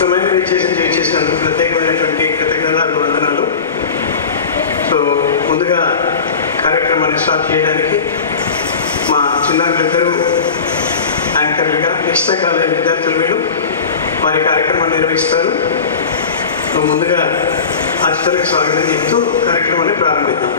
సమయాన్ని చేసినందుకు ప్రత్యేకమైనటువంటి కృతజ్ఞతలు వందనాలు. సో ముందుగా కార్యక్రమాన్ని స్టార్ట్ చేయడానికి మా చిన్నారులిద్దరూ యాంకర్లుగా నిశ్చిత కాలేజీ విద్యార్థులు వీళ్ళు వారి కార్యక్రమాన్ని నిర్వహిస్తారు. సో ముందుగా అతిథులకు స్వాగతం చెప్తూ కార్యక్రమాన్ని ప్రారంభిద్దాం.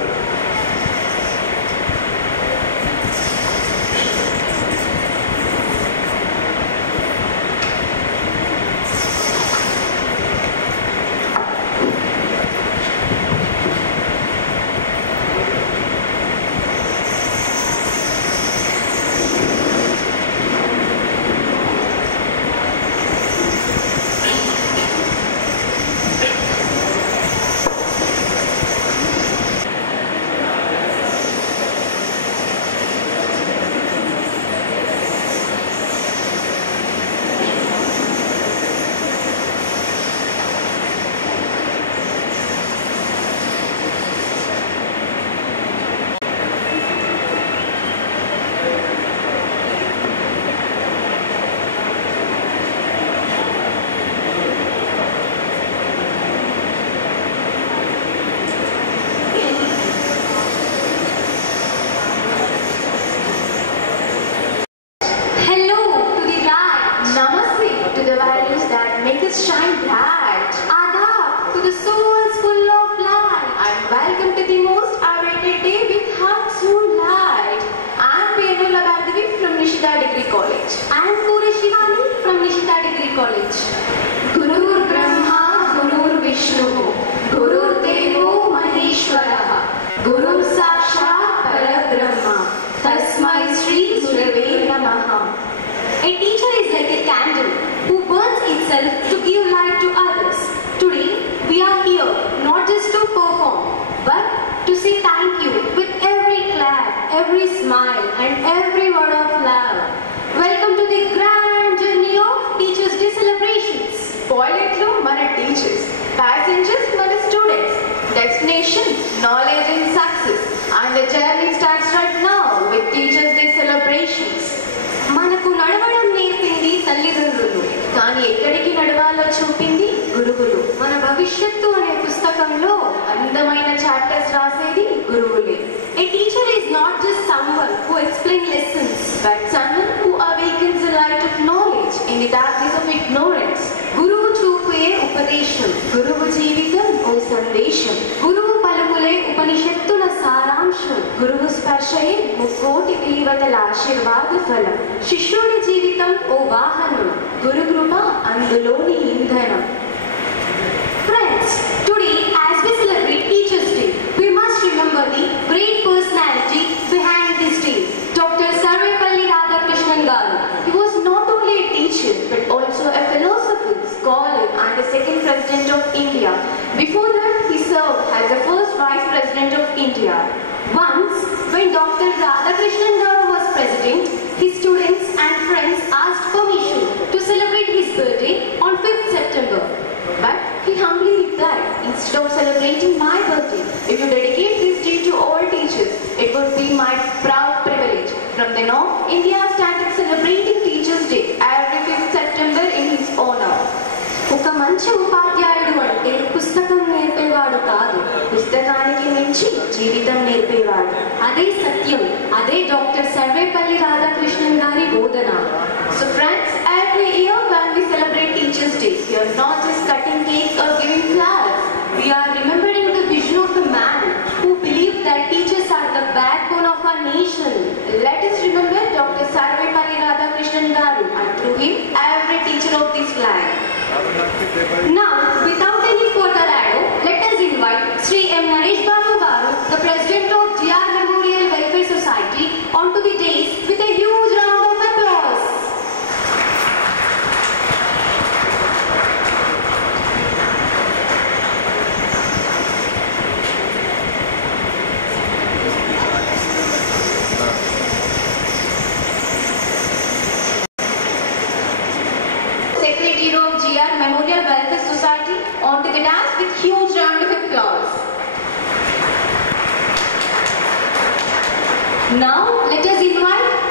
Now let us invite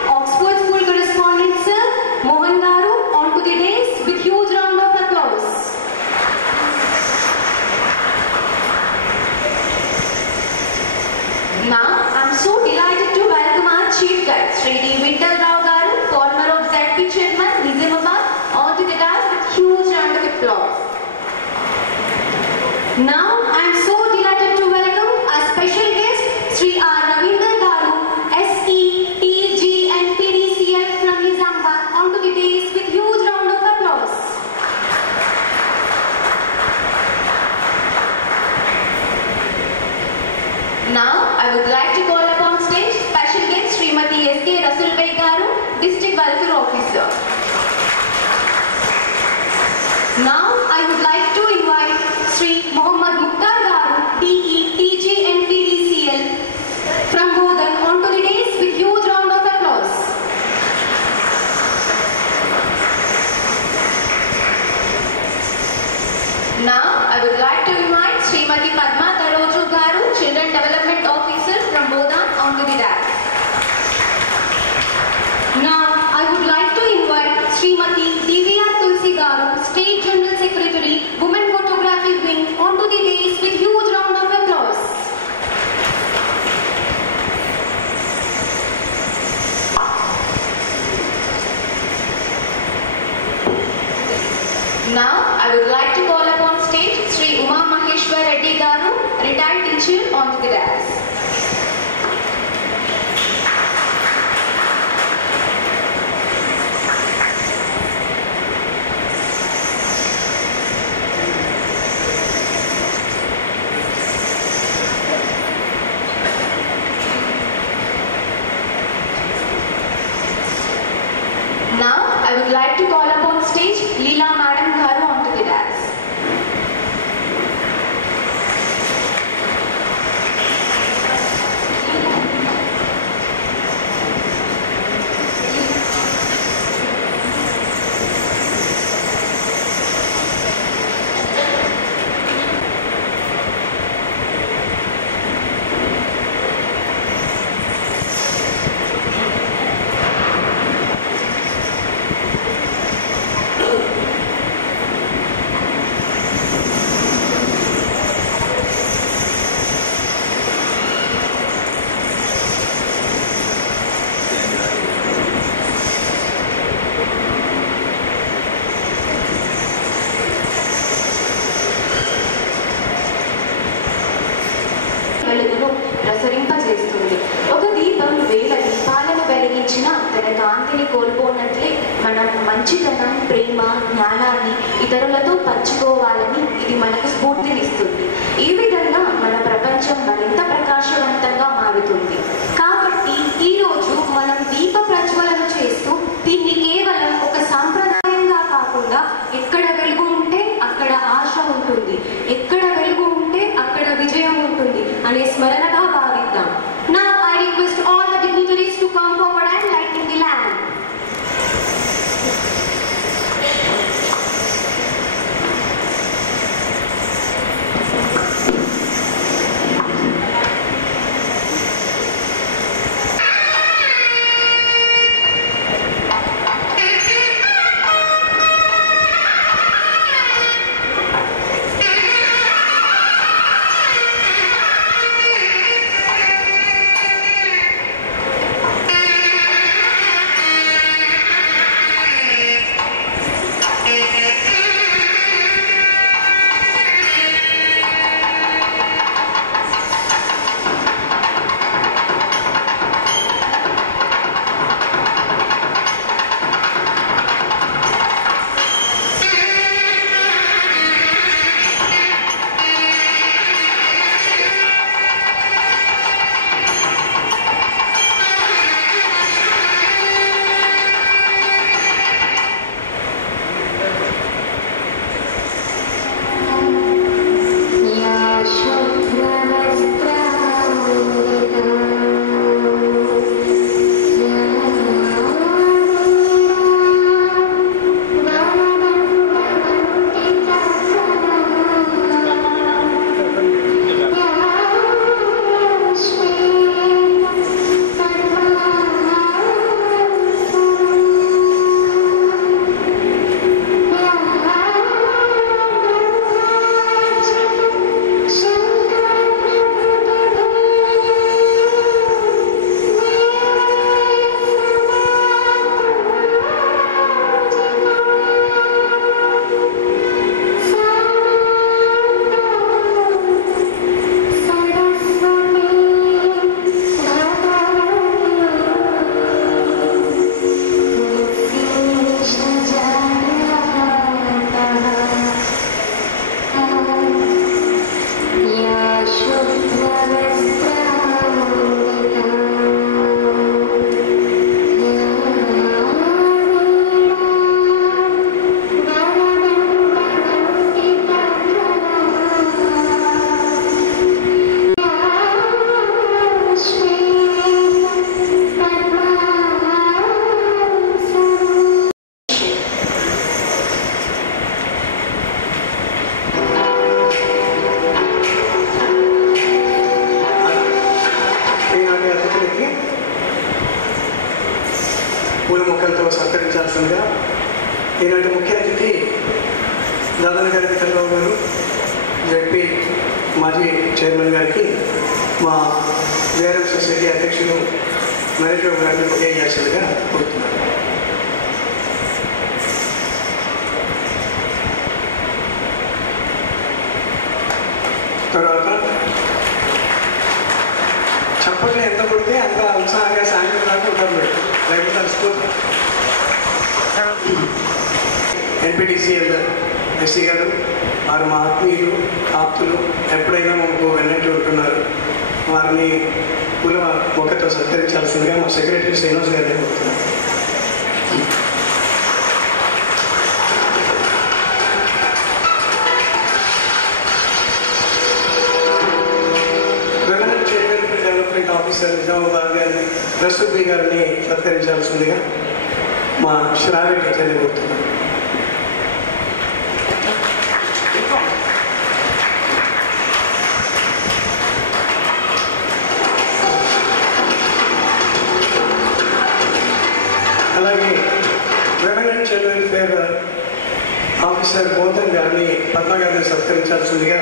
Shri D. Vittal Rao Garu, former of ZP Chairman, Nizamabad, onto the dais with huge round of applause. Now I am so delighted to welcome our special guest, Shri R. Ravinder Garu, SE, TG and PDCL from Nizamabad, onto the dais with huge round of applause. Now I would like to call upon stage special guest Srimati S.K. Rasulbhai Garu, District Welfare Officer. Now I would like to invite Sri Mohammad Mukhtar Garu, DE, TG and PDCL from Bodan onto the dais with huge round of applause. Now I would like to invite Srimati Padma Taroju Garu, Children Development Officer from Bodan onto the dais. Now I would like to invite Srimati Divya Tulsi Garu, State General Secretary, Women Photography Wing onto the dais with huge round of applause. Now I would like to call upon stage Sri Uma Maheshwar Reddy Garu, retired teacher onto the dais. Now I would like to call upon stage Leela Madam Garu onto the dais. వెలుగును ప్రసరింపజేస్తుంది. ఒక దీపం వేల దీపాలను వెలిగించిన తన కాంతిని కోల్పోనట్లే మనం మంచితనం, ప్రేమ, జ్ఞానాన్ని ఇతరులతో పంచుకోవాలని ఇది మనకు స్ఫూర్తినిస్తుంది. ఈ విధంగా మన ప్రపంచం మరింత ప్రకాశవంతంగా మారుతుంది. కాబట్టి ఈరోజు మనం దీప ప్రజ్వలన చేస్తూ దీన్ని కేవలం ఒక సాంప్రదాయంగా కాకుండా ఎక్కడ వెలుగు ఉంటే అక్కడ ఆశ ఉంటుంది, ఎక్కడ వెలుగు ఉంటే అక్కడ విజయం ఉంటుంది అనే స్మరణగా భావిద్దాం. Now I request all the dignitaries to come forward and lighting the lamp. పూల మొక్కలతో సత్కరించాల్సిందిగా ఈనాటి ముఖ్య అతిథి దాదాన గారి విఠలరావు గారు, జెడ్పీ మాజీ చైర్మన్ గారికి, మా విఆర్ఎం సొసైటీ అధ్యక్షులు నరేష్ బాబు గారిని ముఖ్య చేయాల్సిందిగా కోరుతున్నాను. తర్వాత చప్పట్లు ఎంత కొడితే అంత ఉత్సాహంగా సాయంత్రం దాకా ఉంటారు మీరు, లేకపోతే తలుసుకుంటారు. ఎన్పిటిసిఎల్ ఎస్సీ గారు వారు మా ఆత్మీయులు, ఆప్తులు, ఎప్పుడైనా మాకు వెన్నట్టు ఉంటున్నారు. వారిని పూల మొక్కతో సత్కరించాల్సిందిగా మా సెక్రటరీ శ్రీనివాస్ గారిని కోరుతున్నాను. డెవలప్మెంట్ ఆఫీసర్ నిజామాబాద్ గారిని, రసూబీ గారిని సత్కరించాల్సిందిగా మా శ్రావ్య టీచర్ని కోరుతున్నాను. అలాగే revenue child welfare officer Bodhan గారిని, పద్మ గారిని సత్కరించాల్సిందిగా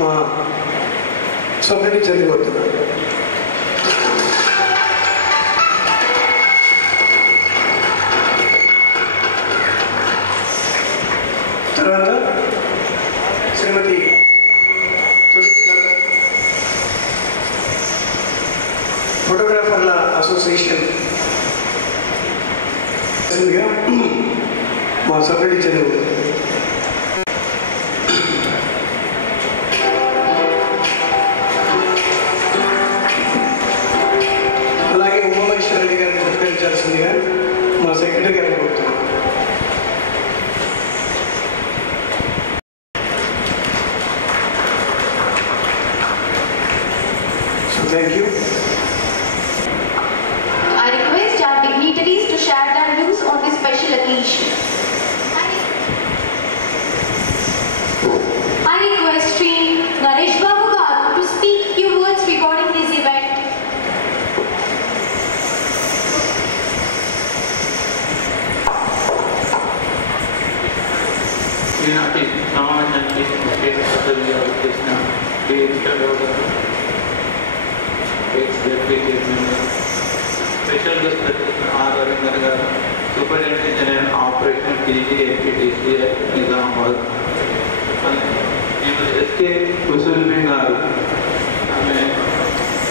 మా సొంతటి చదివి కోరుతున్నాను. తర్వాత శ్రీమతి తులసి గారు, ఫోటోగ్రాఫర్ల అసోసియేషన్ మా సపరేట్ చదువు. అలాగే ఉమామహేశ్వర రెడ్డి గారిని సత్కరించాల్సిందిగా మా సెక్రటరీ గారిని కోరుతున్నాం. So thank you. I request our dignitaries to share their views on this special occasion. I request Sri Naresh Babu Garu to speak few words regarding this event. ఈనాటి సమావేశానికి ముఖ్య అతిథిగా చేసిన స్పెషల్ గెస్ట్ అతిథి R Ravindra garu, superintendent engineer operation TG MPTCI Nizamabad. నేను SK కుసుల్బీ గారు, ఆమె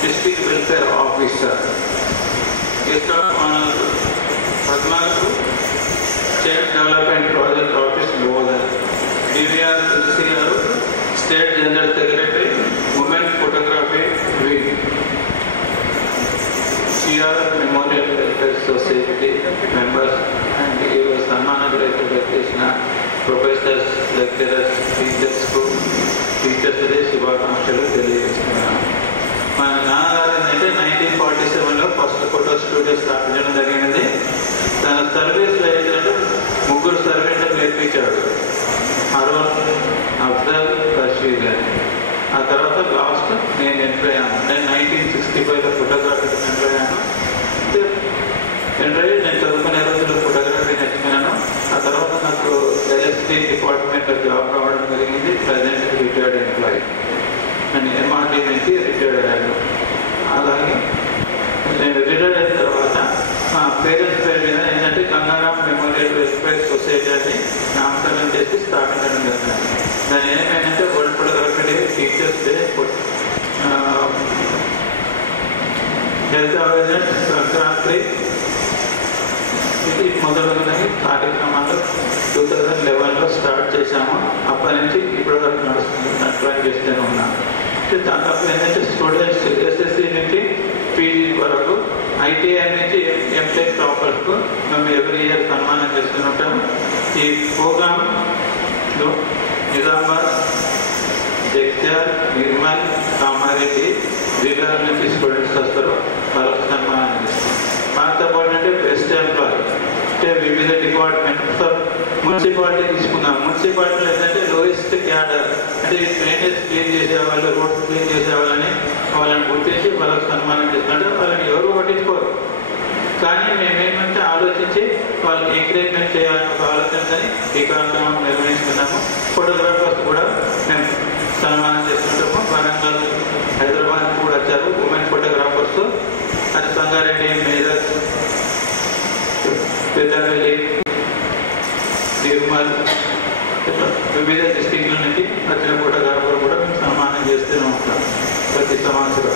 district welfare officer. Guest of honour పద్మాకు, state development project office Bodhan. DVR Tulasi garu, state general secretary, women photography wing. CR memorial welfare society members and ఈరోజు సన్మాన గ్రహీతలు చేసిన professors, lecturers, teachers day శుభాకాంక్షలు తెలియజేస్తున్నాను. మా నాన్నగారు ఏంటంటే 1947లో ఫస్ట్ ఫోటో స్టూడియో స్థాపించడం జరిగినది. తన సర్వీస్లో ఏంటంటే 3 సర్వీసులు నేర్పించాడు, అరుణ్, అఫ్జల్, రషీద్ గారు. ఆ తర్వాత లాస్ట్ నేను ఎంటర్ అయ్యాను. నేను 1965లో ఫోటోగ్రఫీకి ఎంటర్ అయ్యాను. ఎంటర్ అయ్యి నేను చదువుకునే రోజుల్లో ఫోటోగ్రఫీ నేర్చుకున్నాను. ఆ తర్వాత నాకు ఎల్ఎస్టీ డిపార్ట్మెంట్లో జాబ్ రావడం జరిగింది. Present retired employee. నేను ఎంఆర్డీ నుంచి రిటైర్డ్ అయ్యాను. అలాగే నేను రిటైర్డ్ అయిన తర్వాత మా పేరెంట్స్ పేరు మీద ఏంటంటే గంగారాం మెమోరియల్ వెల్ఫేర్ సొసైటీ అని నామకరణం చేసి స్థాపించడం జరిగింది. దాని ఏమైందంటే world photography day, teachers day, health awareness, Sankranti, ఇది మొదలగునవి కార్యక్రమాలు 2011లో స్టార్ట్ చేశాము. అప్పటి నుంచి ఇప్పటి వరకు నడుస్తుంది, ట్రై చేస్తూనే ఉన్నాను. దాదాపు ఏంటంటే స్టూడెంట్స్ ఎస్ఎస్సి నుంచి పీజీ వరకు, ఐటీఐ నుంచి ఎంటెక్ టాపర్స్కు మేము ఎవ్రీ ఇయర్ సన్మానం చేస్తుంటాము. ఈ ప్రోగ్రాంలో నిజామాబాద్, జగిత్యాల, నిర్మల్, కామారెడ్డి జిల్లాల నుంచి స్టూడెంట్స్ వస్తారు. వాళ్ళకి సన్మానం చేస్తారు. దాంతో పాటు అంటే బెస్ట్ ఎంప్లాయీ అంటే వివిధ డిపార్ట్మెంట్. మున్సిపాలిటీ తీసుకున్నాం. మున్సిపాలిటీలో ఏంటంటే లోయెస్ట్ క్యాడర్ అంటే డ్రైనేజ్ క్లీన్ చేసేవాళ్ళు, రోడ్స్ క్లీన్ చేసేవాళ్ళని వాళ్ళని గుర్తించి వాళ్ళకి సన్మానం చేస్తుంటే వాళ్ళని ఎవరు పట్టించుకోరు. కానీ మేమేమంటే ఆలోచించి వాళ్ళకి ఎంకరేజ్మెంట్ చేయాలని ఒక ఆలోచనని ఈ కార్యక్రమం నిర్వహిస్తున్నాము. ఫోటోగ్రాఫర్స్ కూడా మేము సన్మానం చేస్తుంటాము. వరంగల్, హైదరాబాద్ కూడా వచ్చారు ఉమెన్ ఫోటోగ్రాఫర్స్. అది సంగారెడ్డి, మేదక్, పెద్దపల్లి, నిర్మల్, వివిధ డిస్ట్రిక్ట్ల నుంచి వచ్చిన ఫోటోగ్రాఫర్ కూడా మేము సన్మానం చేస్తూనే ఉంటాం ప్రతి సంవత్సరం.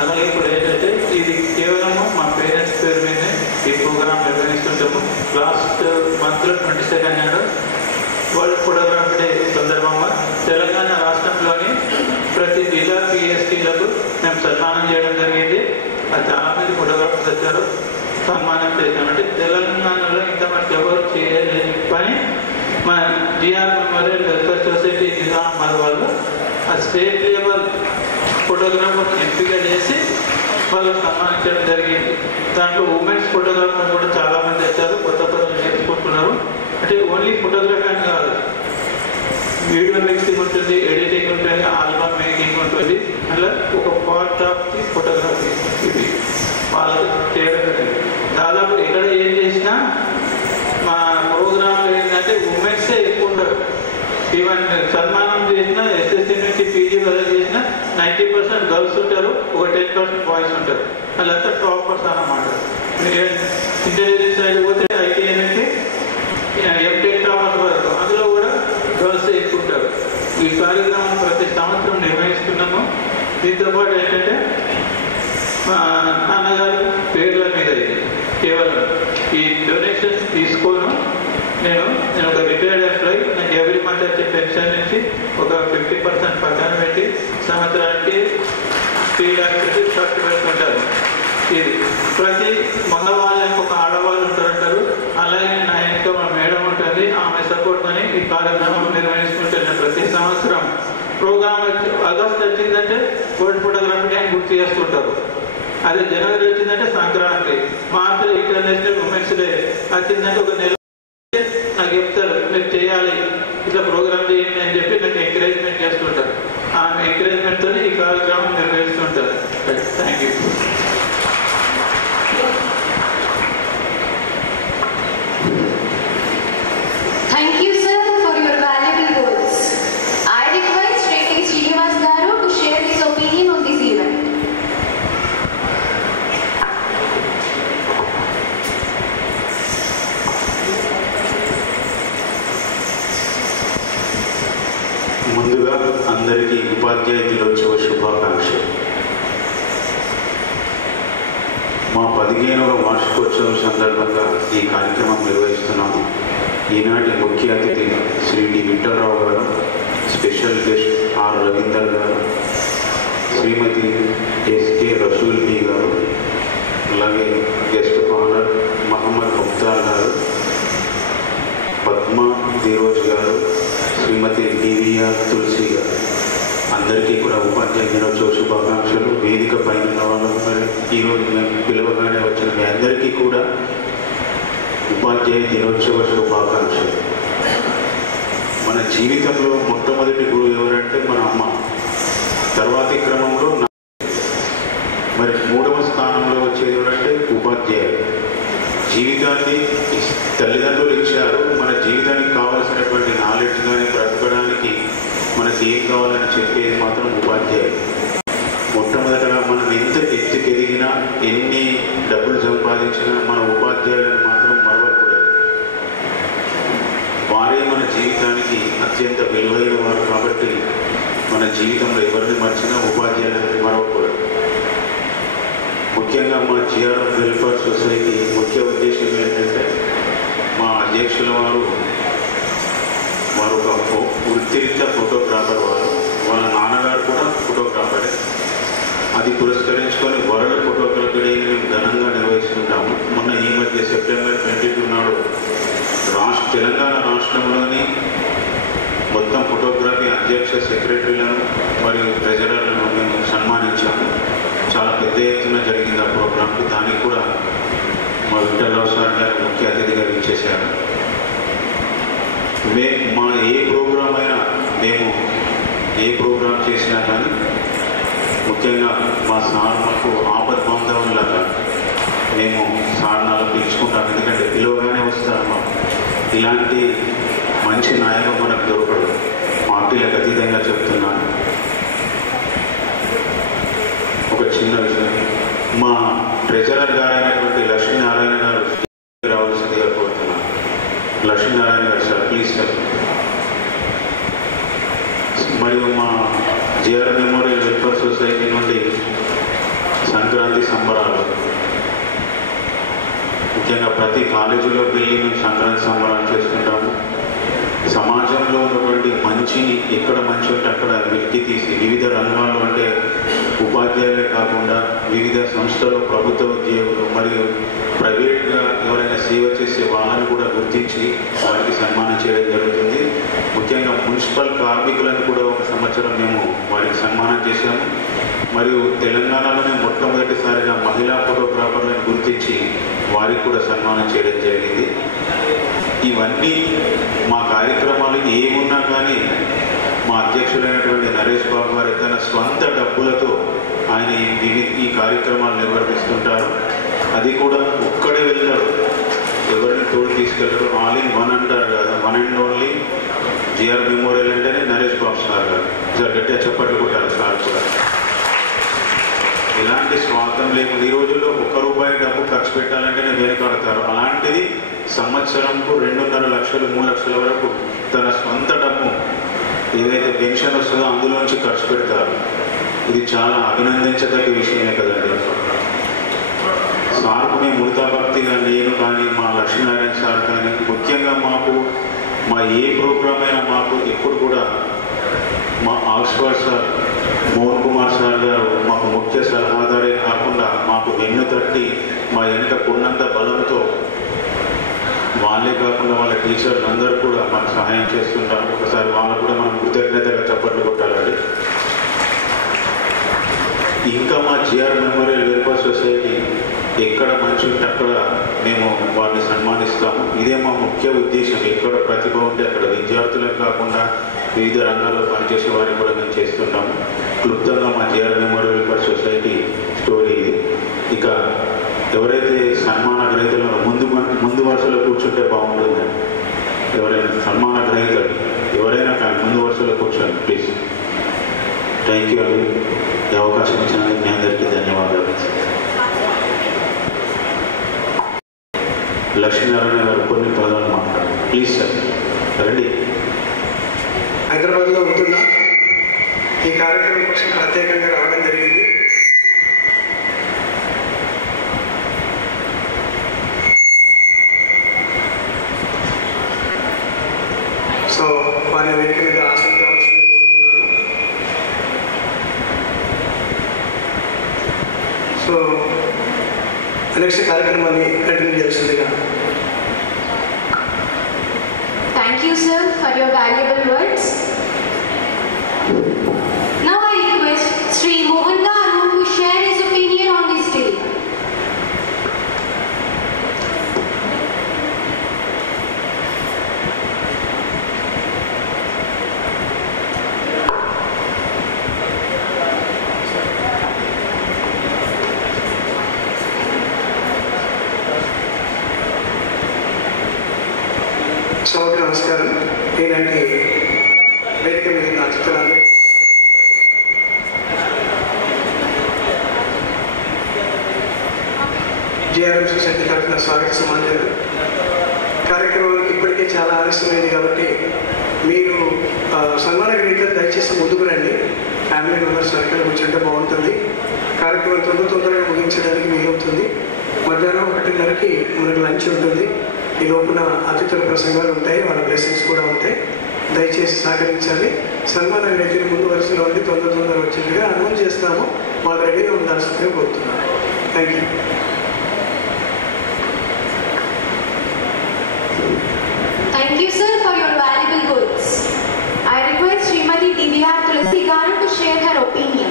అలాగే ఇప్పుడు ఏంటంటే ఇది కేవలము మా పేరెంట్స్ పేరు మీదే ఈ ప్రోగ్రాం నిర్వహిస్తుంటాము. లాస్ట్ మంత్లో 22 నాడు వరల్డ్ ఫోటోగ్రఫీ డే సందర్భంగా తెలంగాణ రాష్ట్రంలోని ప్రతి జిల్లా పిఎస్టీలకు మేము సన్మానం చేయడం జరిగింది. అది చాలామంది ఫోటోగ్రాఫర్స్ వచ్చారు, సన్మానం చేశామంటే తెలంగాణలో ఇంతమంది ఎవరు చేయలేని పని మన GR memorial welfare society Nizamabad వాళ్ళు ఆ స్టేట్ లెవెల్ ఫోటోగ్రాఫర్ ఎంపిక చేసి వాళ్ళకి సన్మానించడం జరిగింది. దాంట్లో ఉమెన్స్ ఫోటోగ్రాఫర్ కూడా చాలామంది వచ్చారు, కొత్త పనులు నేర్చుకుంటున్నారు. అంటే ఓన్లీ ఫోటోగ్రఫీ అని కాదు, వీడియో మిక్సింగ్ ఉంటుంది, ఎడిటింగ్ ఉంటుంది, ఆల్బమ్ మేకింగ్ ఉంటుంది. అలా ఒక పార్ట్ ఆఫ్ ది ఫోటోగ్రఫీ ఇది వాళ్ళకి చేయడం జరిగింది. దాదాపు ఎక్కడ ఏం చేసినా మా ప్రోగ్రాంలో ఏంటంటే ఉమెన్సే ఎక్కువ ఉంటారు. ఈవెన్ సన్మానం చేసినా ఎస్ఎస్సీ నుంచి పీజీ వరకు చేసినా 90% గర్ల్స్ ఉంటారు, ఒక 10% బాయ్స్ ఉంటారు. వాళ్ళంతా టాపర్స్ అన్నమాట. ఇంటెలిజెన్స్ సైడ్ పోతే ఐటీ నుంచి ఎంటెక్ టాపర్స్ వరకు అందులో కూడా గర్ల్స్ ఎక్కువ ఉంటారు. ఈ కార్యక్రమం ప్రతి సంవత్సరం నిర్వహిస్తున్నాము. దీంతోపాటు ఏంటంటే నాన్నగారు పేర్ల మీద కేవలం ఈ డొనేషన్స్ తీసుకోను. నేను ఒక రిటైర్డ్ ఎంప్లాయీ. నాకు ఎవ్రీ మంత్ వచ్చే పెన్షన్ నుంచి ఒక 50% పక్కన పెట్టి సంవత్సరానికి 3 lakhs ఖర్చు పెట్టుకుంటారు. ఇది ప్రతి మగవాళ్ళకి ఒక ఆడవాళ్ళు ఉంటారంటారు. అలాగే నా ఇంట్లో మా మేడం ఉంటుంది, ఆమె సపోర్ట్ అని ఈ కార్యక్రమం నిర్వహిస్తుంటాను ప్రతి సంవత్సరం. ప్రోగ్రామ్ ఆగస్ట్ వచ్చిందంటే వరల్డ్ ఫోటోగ్రఫీ డే గుర్తు చేస్తుంటారు. అదే జనవరి వచ్చిందంటే సంక్రాంతి, మార్చి ఇంటర్నేషనల్ ఉమెన్స్ డే వచ్చిందంటే ఒక నెల నాకు చెప్తారు మీరు చేయాలి, ఇట్లా ప్రోగ్రామ్ చేయండి అని చెప్పి నాకు ఎంకరేజ్మెంట్ చేస్తుంటారు. ఆమె ఎంకరేజ్మెంట్తో ఈ కార్యక్రమం నిర్వహిస్తుంటారు. Thank you. Thank you, sir, for your valuable words. I request Shri T. Srinivas Garu to share his opinion on this event. ముందుగా అందరికీ ఉపాధ్యాయ దినోత్సవ శుభాకాంక్షలు. మా 15వ వార్షికోత్సవం సందర్భంగా ఈ కార్యక్రమం నిర్వహిస్తున్నాము. ఈనాటి ముఖ్య అతిథి శ్రీ డి విఠలరావు గారు, స్పెషల్ గెస్ట్ ఆర్ రవీందర్ గారు, శ్రీమతి ఎస్కే రసూల్ బి గారు, అలాగే గెస్ట్ ఆనర్ మహమ్మద్ ముఖ్తార్ గారు, పద్మ దిరోజ్ గారు, శ్రీమతి డివిఆర్ తులసి గారు. అందరికీ కూడా ఉపాధ్యాయ దినోత్సవ శుభాకాంక్షలు. వేదిక పైన వాళ్ళు మరి ఈరోజు మేము పిలవగానే వచ్చిన మీ అందరికీ కూడా ఉపాధ్యాయ దినోత్సవ శుభాకాంక్షలు. మన జీవితంలో మొట్టమొదటి గురువు ఎవరంటే మన అమ్మ. తర్వాతి క్రమంలో మరి 3వ స్థానంలో వచ్చేది ఎవరంటే ఉపాధ్యాయులు. జీవితాన్ని తల్లిదండ్రులు ఇచ్చారు. మన జీవితానికి కావలసినటువంటి నాలెడ్జ్ కానీ బ్రతకడానికి మనకి ఏం కావాలని చెప్పేది మాత్రం ఉపాధ్యాయులు. మొట్టమొదటగా మనం ఎంత ఎత్తుకెదిగినా ఎన్ని డబ్బులు సంపాదించినా మన ఉపాధ్యాయులను మాత్రం మరవకూడదు. వారే మన జీవితానికి అత్యంత విలువైన వారు. కాబట్టి మన జీవితంలో ఎవరిని మర్చినా ఉపాధ్యాయులను మరవకూడదు. ముఖ్యంగా మా జిఆర్ వెల్ఫేర్ సొసైటీ ముఖ్య ఉద్దేశం ఏంటంటే మా అధ్యక్షుల వారు ఒక వృత్తిరీత్యా ఫోటోగ్రాఫర్. వాళ్ళ నాన్నగారు కూడా ఫోటోగ్రాఫరే. అది పురస్కరించుకొని వరల్డ్ ఫోటోగ్రఫీ డేని మేము ఘనంగా నిర్వహిస్తుంటాము. మొన్న ఈ మధ్య సెప్టెంబర్ 22 నాడు తెలంగాణ రాష్ట్రంలోని మొత్తం ఫోటోగ్రఫీ అధ్యక్ష సెక్రటరీలను మరియు ట్రెజరర్లను మేము సన్మానించాము. చాలా పెద్ద ఎత్తున జరిగింది ఆ ప్రోగ్రాంకి. దానికి కూడా మా విఠలరావు సార్ గారు ముఖ్య అతిథిగా ఇచ్చేశారు. మా ఏ ప్రోగ్రాం అయినా మేము ఏ ప్రోగ్రాం చేసినా కానీ ముఖ్యంగా మా సార్ మాకు ఆపద్ బాంధవులాగా మేము సాధనాలు పిలుచుకుంటాం, ఎందుకంటే పిలువగానే వస్తారు మాకు. ఇలాంటి మంచి నాయకుడు మనకు దొరకడు. పార్టీలకు అతీతంగా చెప్తున్నాను. ఒక చిన్న విషయం, మా ట్రెజరర్ గారు అయినటువంటి లక్ష్మీనారాయణ గారు రావాల్సిందిగా కోరుతున్నాను. లక్ష్మీనారాయణ గారు సార్, ప్లీజ్ సార్. మరియు మా జిఆర్ మెమోరియల్ వెల్ఫేర్ సొసైటీ నుండి సంక్రాంతి సంబరాలు, ముఖ్యంగా ప్రతి కాలేజీలో వెళ్ళి మేము సంక్రాంతి సంబరాలు చేసుకుంటాము. సమాజంలో ఉన్నటువంటి మంచిని ఎక్కడ మంచి ఉంటే అక్కడ వెలికి తీసి వివిధ రంగాల్లో, అంటే ఉపాధ్యాయులే కాకుండా వివిధ సంస్థలు, ప్రభుత్వ ఉద్యోగులు మరియు ప్రైవేట్గా ఎవరైనా సేవ చేసే వాళ్ళని కూడా గుర్తించి వారికి సన్మానం చేయడం జరుగుతుంది. ముఖ్యంగా మున్సిపల్ కార్మికులను కూడా ఒక సంవత్సరం మేము వారికి సన్మానం చేశాము. మరియు తెలంగాణలోనే మొట్టమొదటిసారిగా మహిళా ఫోటోగ్రాఫర్లను గుర్తించి వారికి కూడా సన్మానం చేయడం జరిగింది. ఇవన్నీ మా కార్యక్రమాలు ఏమున్నా కానీ మా అధ్యక్షుడైనటువంటి నరేష్ బాబు గారు తన స్వంత డబ్బులతో ఆయన ఈ కార్యక్రమాలు నిర్వర్తిస్తుంటారు. అది కూడా ఒక్కడే వెళ్తారు, ఎవరిని తోడు తీసుకెళ్తారు. ఆల్ ఇన్ వన్ అంటారు కదా, one and only GR memorial అంటేనే నరేష్ బాబు సార్ గారు. సార్ గట్టిగా చప్పట్లు కొట్టారు సార్ కూడా. ఎలాంటి స్వార్థం లేకుండా ఈ రోజుల్లో ₹1 డబ్బు ఖర్చు పెట్టాలంటేనే వెనుకాడతారు. అలాంటిది సంవత్సరంకు 2.5 లక్షలు 3 లక్షల వరకు తన సొంత డబ్బు ఏదైతే పెన్షన్ వస్తుందో అందులోంచి ఖర్చు పెడతారు. ఇది చాలా అభినందించదగ్గ విషయమే కదండి. సార్కు మేము ఉడతాభక్తిగా నేను కానీ మా లక్ష్మీనారాయణ సార్ కానీ ముఖ్యంగా మాకు మా ఏ ప్రోగ్రామ్ అయినా మాకు ఎప్పుడు కూడా మా Oxford sir Mohan Kumar sir గారు మాకు ముఖ్య సలహాదారే కాకుండా మాకు వెన్ను తట్టి మా వెనుక ఉన్నంత బలంతో వాళ్ళే కాకుండా వాళ్ళ టీచర్లు అందరూ కూడా మనకు సహాయం చేస్తుంటారు. ఒకసారి వాళ్ళకు కూడా మనం కృతజ్ఞతగా చప్పట్లు కొట్టాలండి. ఇంకా మా జిఆర్ మెమోరియల్ వెల్ఫేర్ సొసైటీ ఎక్కడ మంచి ఉంటే అక్కడ మేము వారిని సన్మానిస్తాము. ఇదే మా ముఖ్య ఉద్దేశం. ఎక్కడ ప్రతిభ ఉంటే అక్కడ విద్యార్థులకు కాకుండా వివిధ రంగాల్లో పనిచేసే వారిని కూడా మేము చేస్తుంటాము. క్లుప్తంగా మా GR memorial welfare society story ఇది. ఇక ఎవరైతే సన్మాన గ్రహీతలను ముందు వరుసలో కూర్చుంటే బాగుంటుందండి. ఎవరైనా సన్మాన గ్రహీతలు ఎవరైనా కానీ ముందు వరుసలో కూర్చోండి ప్లీజ్. థ్యాంక్ యూ అండి. ఈ అవకాశం ఇచ్చినందుకు మీ అందరికీ ధన్యవాదాలు. లక్ష్మీనారాయణ గారు కొన్ని పదాలు మాట్లాడారు ప్లీజ్ సార్. రండి. హైదరాబాద్లో ఉంటున్నా ఈ కార్యక్రమం కోసం ప్రత్యేకంగా రావడం జరిగింది. సో వారి వేదిక మీద ఆసక్తి కావాల్సింది కోరుతున్నాను. సో నెక్స్ట్ కార్యక్రమాన్ని continue చేస్తుందిగా. Thank you, sir, for your valuable words. Now I request Sri Mohan Garu to share his opinion on this day. సభకు నమస్కారం. నేనండి వేదిక మీద నా చిత్రాలు జిఆర్ఎం సొసైటీ తరఫున స్వాగత సమాచారం. కార్యక్రమానికి ఇప్పటికే చాలా ఆలస్యమైంది కాబట్టి మీరు సన్మాన గ్రహీతలు దయచేసి ముందుకు రండి. ఫ్యామిలీ మెంబర్స్ సర్కిల్ కూర్చుంటే బాగుంటుంది. కార్యక్రమం తొందరగా ముగించడానికి వీలవుతుంది. మధ్యాహ్నం 1:30కి మనకు లంచ్ ఉంటుంది. ఈ లోపల అతిథుల ప్రసంగాలు ఉంటాయి, వాళ్ళ బ్లెస్సింగ్స్ కూడా ఉంటాయి. దయచేసి సహకరించాలి. సన్మానం అయితే ముందు వరుసలో ఉండి తొందర వచ్చినట్టుగా అనౌన్స్ చేస్తాము. వాళ్ళు రెడీగా ఉండాల్సిందిగా కోరుతున్నాను. Thank you. Thank you, sir, for your valuable words. I request Srimati Divya Tulasi Garu to share her opinion.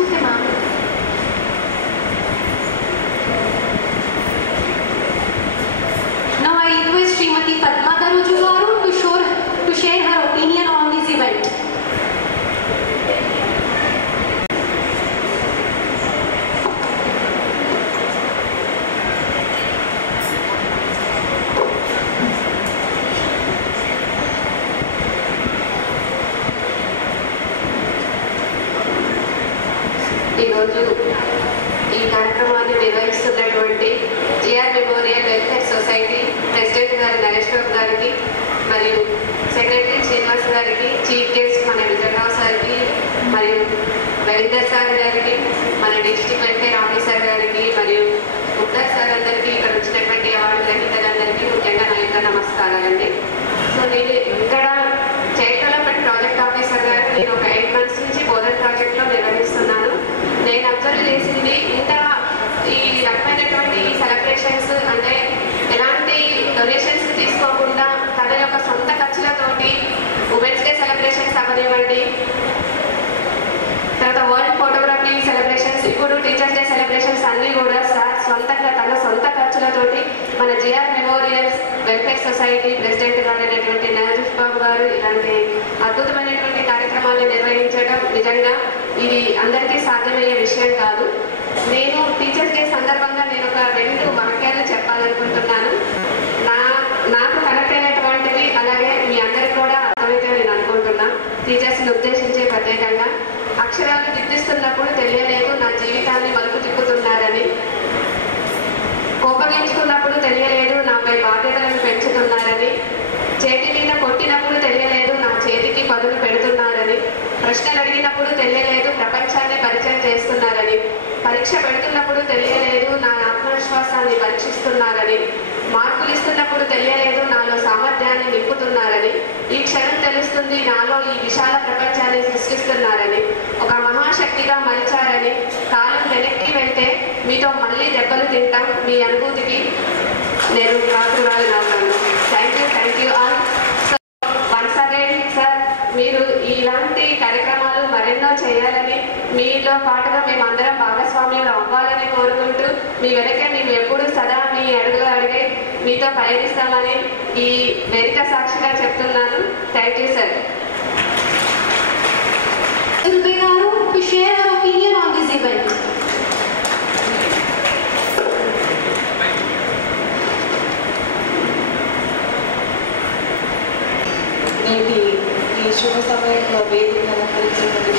Okay, ma'am. Now I request Srimati Padma Daruju Garu to share her opinion on this event. ఆశీస్సులతోటి మన GR memorials welfare society president గారైనటువంటి నజీఫ్ బాబు గారు ఇలాంటి అద్భుతమైనటువంటి కార్యక్రమాలు నిర్వహించడం నిజంగా ఇది అందరికీ సాధ్యమయ్యే విషయం కాదు. నేను టీచర్స్ డే సందర్భంగా నేను ఒక 2 వాక్యాలు చెప్పాలనుకుంటున్నాను. నాకు కనెక్ట్ అయినటువంటివి, అలాగే మీ అందరికి కూడా అర్థమైతే నేను అనుకుంటున్నా. టీచర్స్ని ఉద్దేశించే ప్రత్యేకంగా అక్షరాలు దిద్దిస్తున్నప్పుడు తెలియలేదు నా జీవితాన్ని మలుపు తిప్పుతున్నారని, కోపగించుకున్నప్పుడు తెలియలేదు నాపై బాధ్యతలను పెంచుతున్నారని, చేతి మీద కొట్టినప్పుడు తెలియలేదు నా చేతికి పదులు పెడుతున్నారని, ప్రశ్నలు అడిగినప్పుడు తెలియలేదు ప్రపంచాన్ని పరిచయం చేస్తున్నారని, పరీక్ష పెడుతున్నప్పుడు తెలియలేదు నా ఆత్మవిశ్వాసాన్ని పరీక్షిస్తున్నారని, మార్కులు ఇస్తున్నప్పుడు తెలియలేదు నాలో సామర్థ్యాన్ని నింపుతున్నారని, ఈ క్షణం తెలుస్తుంది నాలో ఈ విశాల ప్రపంచాన్ని సృష్టిస్తున్నారని, ఒక మహాశక్తిగా మలిచారని, కాలం వెనక్కి వెళ్తే మీతో మళ్ళీ దెబ్బలు తింటాం, మీ అనుభూతికి నేను రాకురాలు నవ్వుతాను. Thank you all. So once again sir, మీరు ఇలాంటి కార్యక్రమాలు మరెన్నో చేయాలని, మీతో పాటుగా మేమందరం భాగస్వామ్యులు అవ్వాలని కోరుకుంటూ మీ వెనక మేము ఎప్పుడు సదా మీ అడుగులు అడిగి మీతో పయనిస్తామని ఈ వేదిక సాక్షిగా చెప్తున్నాను. Thank you sir. To share her opinion on this event. నేటి ఈ శుభ సమయంలో వేదిక అలంకరించినటువంటి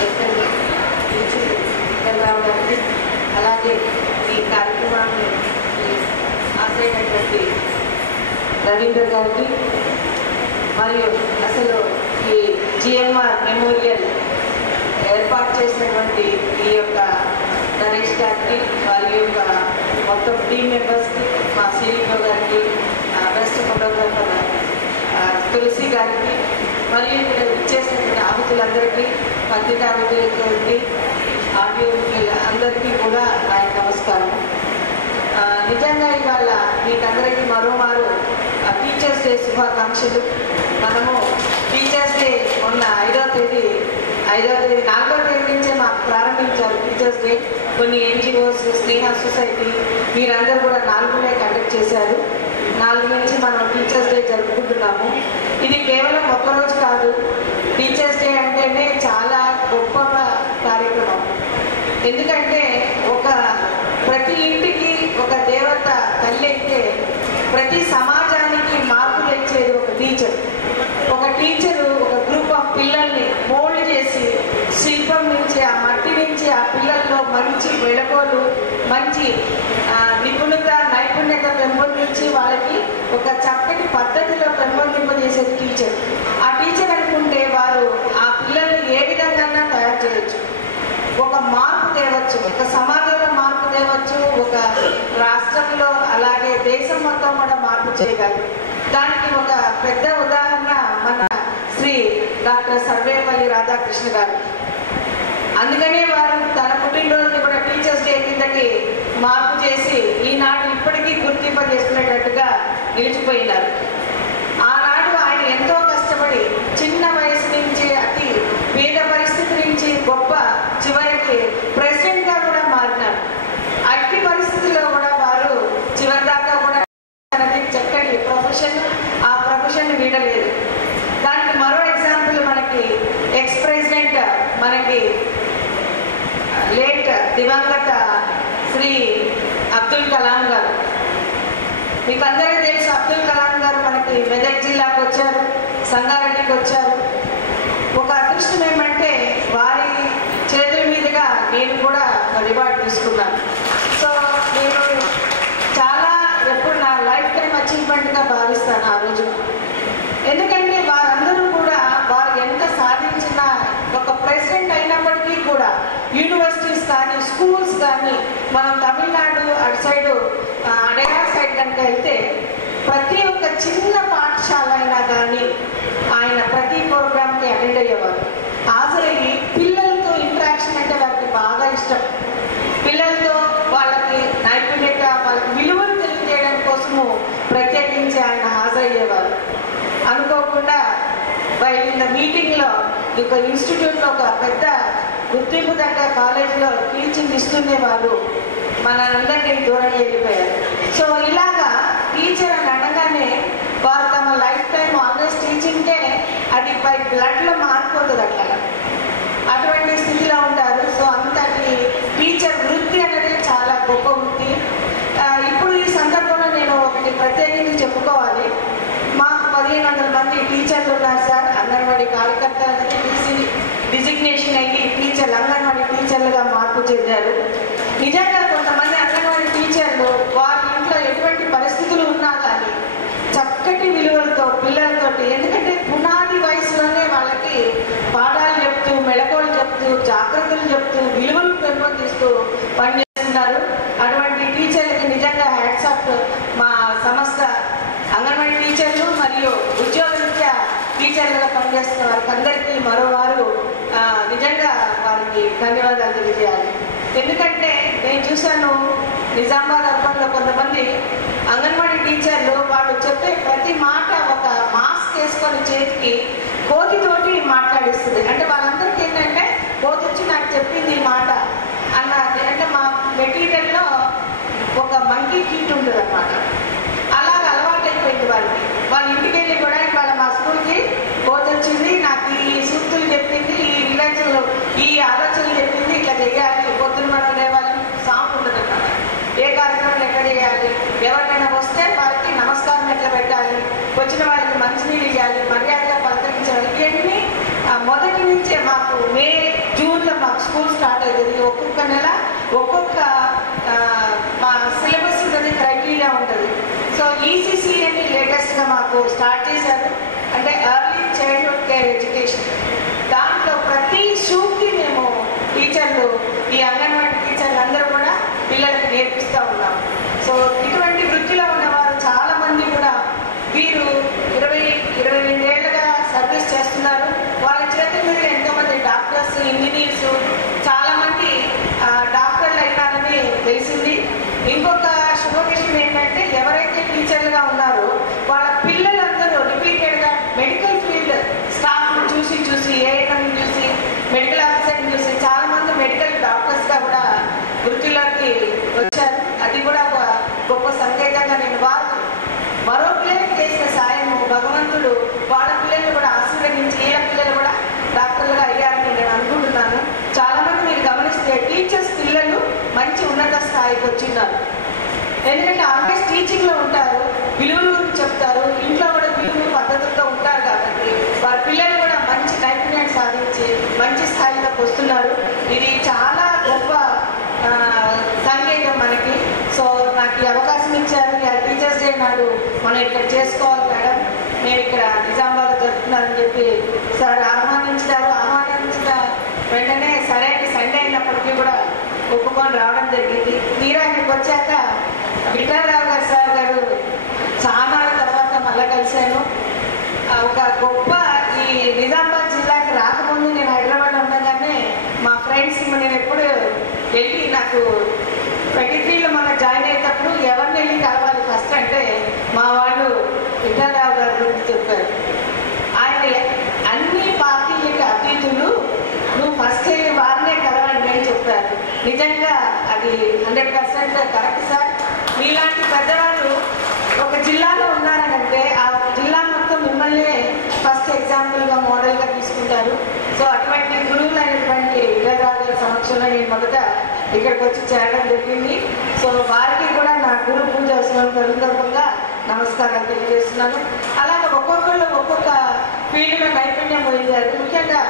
గారికి, అలాగే ఈ కార్యక్రమాన్ని ఆశ్రయినటువంటి రవీంద్ర గారికి, మరియు అసలు ఈ జిఎంఆర్ మెమోరియల్ ఏర్పాటు చేసినటువంటి ఈ యొక్క నరేష్ గారికి, వారి యొక్క మొత్తం టీమ్ మెంబర్స్కి, మా సిఇఓ గారికి, బెస్ట్ ఫోటోగ్రాఫర్ తులసి గారికి, మరియు ఇక్కడ ఇచ్చేసినటువంటి ఆహుతులందరికీ, పత్రికా ఆహుతులకి, ఆడియో అందరికీ కూడా నా నమస్కారం. నిజంగా ఇవాళ మీకందరికీ మరోమారు టీచర్స్ డే శుభాకాంక్షలు. మనము టీచర్స్ డే మొన్న 4వ తేదీ నుంచే మాకు ప్రారంభించారు టీచర్స్ డే. కొన్ని ఎన్జిఓస్, స్నేహ సొసైటీ మీరందరూ కూడా 4నే కండక్ట్ చేశారు. 4 నుంచి మనం టీచర్స్ డే జరుపుకుంటున్నాము. ఇది కేవలం ఒక్కరోజు కాదు. టీచర్స్ డే అంటేనే చాలా గొప్ప కార్యక్రమం. ఎందుకంటే ప్రతి ఇంటికి ఒక దేవత తల్లి అయితే, ప్రతి సమాజానికి మార్పులు ఇచ్చేది ఒక టీచర్. ఒక టీచరు ఒక గ్రూప్ ఆఫ్ పిల్లల్ని మోల్డ్ చేసి, శిల్పం నుంచి, ఆ మట్టి నుంచి ఆ పిల్లల్లో మంచి మెళకువలు, మంచి నైపుణ్యత పెంపొందించి వాళ్ళకి ఒక చక్కటి పద్ధతిలో పెంపొందింపజేసేది టీచర్. ఆ టీచర్ అనుకుంటే వారు ఆ పిల్లల్ని ఏ విధంగా తయారు చేయొచ్చు, ఒక మార్పు తేవచ్చు, ఒక సమాజంలో మార్పు తేవచ్చు, ఒక రాష్ట్రంలో అలాగే దేశం మొత్తం కూడా మార్పు చేయగలరు. దానికి ఒక పెద్ద ఉదాహరణ మన శ్రీ డాక్టర్ సర్వేపల్లి రాధాకృష్ణ గారు. అందుకనే వారు తన పుట్టినరోజుని కూడా టీచర్స్ డే కిందకి మార్పు చేసి ఈనాడు ఇప్పటికీ గుర్తింపజేసుకునేటట్టుగా నిలిచిపోయినారు. ఆనాడు ఆయన ఎంతో కష్టపడి చిన్న వయసు నుంచి అతి పేద పరిస్థితి నుంచి గొప్ప చివరికి ప్రెసిడెంట్గా కూడా మారినారు. అట్టి పరిస్థితుల్లో కూడా వారు చివరి దాకా కూడా చక్కటి ప్రొఫెషన్, ఆ ప్రొఫెషన్ వీడలేదు. దానికి మరో ఎగ్జాంపుల్ మనకి ఎక్స్ ప్రెసిడెంట్, మనకి లేట్ దివంగత శ్రీ అబ్దుల్ కలాం గారు. మీకు అందరికీ తెలుసు, అబ్దుల్ కలాం గారు మనకి మెదక్ జిల్లాకు వచ్చారు, సంగారెడ్డికి వచ్చారు. ఒక అదృష్టం ఏమంటే వారి చేతుల మీదుగా నేను కూడా రివార్డ్ తీసుకున్నాను. సో నేను చాలా ఎప్పుడు నా లైఫ్ టైం అచీవ్మెంట్గా భావిస్తాను ఆ రోజు. ఎందుకంటే వారందరూ కూడా వారు ఎంత సాధించిన, ఒక ప్రెసిడెంట్ అయినప్పటికీ కూడా యూనివర్సిటీస్ కానీ స్కూల్స్ కానీ, మనం తమిళనాడు అటు సైడు అడయార్ సైడ్ కనుక వెళ్తే ప్రతి ఒక్క చిన్న పాఠశాల అయినా కానీ ఆయన ప్రతి ప్రోగ్రామ్కి అటెండ్ అయ్యేవారు. హాజరయ్యి పిల్లలతో ఇంటరాక్షన్ అంటే వారికి బాగా ఇష్టం. పిల్లలతో వాళ్ళకి నైపుణ్యత, వాళ్ళకి విలువలు తెలియజేయడం కోసము ప్రత్యేకించి ఆయన హాజరయ్యేవారు. అనుకోకుండా వీళ్ళ మీటింగ్లో ఒక ఇన్స్టిట్యూట్లో ఒక పెద్ద గుర్తింపు దగ్గర కాలేజీలో టీచింగ్ ఇస్తుండే వాళ్ళు మనందరినీ దూరం వెళ్ళిపోయారు. సో ఇలాగ బై బ్లడ్లో మారిపోతుంది అట్లా. అటువంటి స్థితిలో ఉంటారు. సో అంతటి టీచర్ వృత్తి అనేది చాలా గొప్ప వృత్తి. ఇప్పుడు ఈ సందర్భంలో నేను ఒకటి ప్రత్యేకించి చెప్పుకోవాలి. మాకు 1500 మంది టీచర్లు ఉన్నారు సార్. అంగన్వాడీ కార్యకర్తలకి డిజిగ్నేషన్ అయ్యి టీచర్లు అంగన్వాడీ టీచర్లుగా మార్పు చెందారు. నిజంగా కొంతమంది అంగన్వాడీ టీచర్లు వారి ఇంట్లో ఎటువంటి పరిస్థితులు ఉన్నా కానీ చక్కటి విలువలతో పిల్లలతోటి, ఎందుకంటే పునాది వయసులోనే వాళ్ళకి పాఠాలు చెప్తూ, మెళకువలు చెప్తూ, జాగ్రత్తలు చెప్తూ, విలువలు పెంపొందిస్తూ పనిచేస్తున్నారు. అటువంటి టీచర్లకి నిజంగా హ్యాట్స్ ఆఫ్. మా సంస్థ అంగన్వాడీ టీచర్లు మరియు ఉద్యోగరీత్యా టీచర్లుగా పనిచేస్తున్న వారికి అందరికీ మరోవారు నిజంగా వారికి ధన్యవాదాలు తెలియజేయాలి. ఎందుకంటే నేను చూశాను నిజామాబాద్ అర్బన్లో కొంతమంది అంగన్వాడీ టీచర్లు వాళ్ళు చెప్పే ప్రతి మాట ఒక మాస్క్ వేసుకొని చేతికి కోతితోటి మాట్లాడిస్తుంది. అంటే వాళ్ళందరికీ ఏంటంటే కోతి వచ్చి నాకు చెప్పింది ఈ మాట అన్నది. అంటే మా మెటీరియల్లో ఒక మంకీ కీట్ ఉంటుంది అన్నమాట. అలాగ అలవాటైపోయింది వాళ్ళకి. వాళ్ళ ఇంటికి వెళ్ళి కూడా వాళ్ళ మా స్కూల్కి కోతి వచ్చింది, నాకు ఈ సూక్తులు చెప్పింది, ఈ విలేజ్లో ఈ ఆలోచనలు చెప్పింది, ఇట్లా చేయాలి, పొద్దున మనం లేవాలి, సాంగ్ ఉంటుంది అన్నమాట. ఏ కార్యక్రమం ఎక్కడ చేయాలి, ఎవరికైనా వస్తే వారికి నమస్కారం ఎట్లా పెట్టాలి, వచ్చిన వాళ్ళకి మంచినీళ్ళు ఇవ్వాలి, మర్యాదగా పలకరించాలి. ఇవన్నీ మొదటి నుంచే మాకు మే జూన్లో మాకు స్కూల్ స్టార్ట్ అవుతుంది. ఒక్కొక్క నెల ఒక్కొక్క మా సిలబస్ ఉంటుంది, క్రైటీరియా ఉంటుంది. సో ఈసీసీ అని లేటెస్ట్గా మాకు స్టార్ట్ చేశారు. అంటే ఎర్లీ చైల్డ్హుడ్ కేర్ ఎడ్యుకేషన్. దాంట్లో ప్రతి షూకి మేము టీచర్లు, ఈ అంగన్వాడీ టీచర్లు అందరూ కూడా పిల్లలకి నేర్పిస్తూ ఉన్నాం. సో ఇటువంటి వృత్తిలో ఉన్నవారు చాలామంది కూడా వీరు 20-22 ఏళ్ళుగా సర్వీస్ చేస్తున్నారు. వాళ్ళ చేతుల మీద ఎంతోమంది డాక్టర్స్, ఇంజనీర్స్, చాలామంది డాక్టర్లు అయినారని తెలిసింది. ఇంకొక శుభ విషయం ఏంటంటే ఎవరైతే టీచర్లుగా ఉన్నారో వాళ్ళ పిల్లలందరూ రిపీటెడ్గా మెడికల్ ఫీల్డ్ స్టాఫ్ను చూసి ఏఎన్ఎం చూసి, మెడికల్ ఆఫీసర్ని చూసి చాలామంది మెడికల్ డాక్టర్స్గా కూడా వృత్తిలోకి వచ్చారు. అది కూడా ఒక గొప్ప సంకేతంగా నేను మరో పిల్లలకి చేసిన సాయం భగవంతుడు వాళ్ళ పిల్లల్ని కూడా ఆశీర్వదించి వీళ్ళ పిల్లలు కూడా డాక్టర్లుగా అయ్యారని నేను అనుకుంటున్నాను. చాలామంది మీరు గమనిస్తే టీచర్స్ పిల్లలు మంచి ఉన్నత స్థాయికి వచ్చిన్నారు. ఎందుకంటే ఆల్వేస్ టీచింగ్లో ఉంటారు, విలువల గురించి చెప్తారు, ఇంట్లో కూడా విలువలు పద్ధతులతో ఉంటారు. కాబట్టి వారి పిల్లలు కూడా మంచి నైపుణ్యాన్ని సాధించి మంచి స్థాయిలోకి వస్తున్నారు. ఇది చాలా గొప్ప సంకేతం మనకి. సో నాకు ఈ అవకాశం ఇచ్చారు. టీచర్స్ డే నాడు మనం ఇక్కడ చేసుకోవాలి మేడం, నేను ఇక్కడ నిజామాబాద్లో జరుపుతున్నానని చెప్పి సార్ ఆహ్వానించిన వెంటనే సరే సండే అయినప్పటికీ కూడా ఒప్పుకొని రావడం జరిగింది. తీరా ఇక్కడికి వచ్చాక విఠలరావు గారు సార్ గారు చాలా తర్వాత మళ్ళీ కలిశాను. ఒక గొప్ప ఈ నిజామాబాద్ జిల్లాకి రాకముందు నేను హైదరాబాద్లో ఉండగానే మా ఫ్రెండ్స్ నేను ఎప్పుడు వెళ్ళి నాకు 23లో మన జాయిన్ అయ్యేటప్పుడు ఎవరిని వెళ్ళి కలవాలి ఫస్ట్ అంటే మా వాళ్ళు విఠలరావు గారి గురించి చెప్పారు. ఆయన అన్ని పార్టీలకి అతీతులు, నువ్వు ఫస్ట్ వెళ్ళి వారినే కలవండి అని చెప్పారు. నిజంగా అది 100% కరెక్ట్ సార్. మీలాంటి పెద్దవాళ్ళు ఒక జిల్లాలో ఉన్నారనంటే ఆ జిల్లా మొత్తం మిమ్మల్ని ఫస్ట్ ఎగ్జాంపుల్గా మోడల్గా తీసుకుంటారు. సో అటువంటి గురువులైనటువంటి విఠలరావు గారి సమక్షంలో నేను మొదట ఇక్కడికి వచ్చి చేరడం జరిగింది. సో వారికి కూడా నా గురు పూజ సందర్భంగా నమస్కారాలు తెలియజేస్తున్నాను. అలాగే ఒక్కొక్కళ్ళు ఒక్కొక్క ఫీల్డ్లో నైపుణ్యం పొందారు. ముఖ్యంగా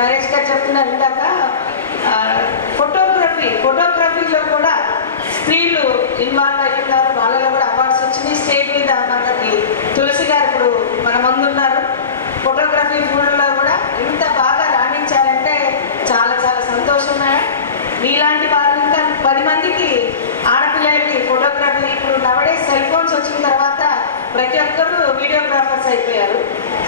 నరేష్ గారు చెప్తున్నారు ఇందాక ఫోటోగ్రఫీలో కూడా స్త్రీలు ఇన్వాల్వ్ అవుతున్నారు. వాళ్ళలో కూడా అవార్డ్స్ వచ్చినాయి. స్టేట్ మీద మనకి తులసి గారు ఇప్పుడు మన ముందున్నారు. ఫోటోగ్రఫీ ఫీల్డ్లో కూడా ఇంత బాగా రాణించారంటే చాలా చాలా సంతోషమే. మీలాంటి వాళ్ళు ఇంకా 10 మందికి ఆడపిల్లలకి ఫోటోగ్రఫీ, ఇప్పుడు నవడే సెల్ ఫోన్స్ వచ్చిన తర్వాత ప్రతి ఒక్కరు వీడియోగ్రాఫర్స్ అయిపోయారు.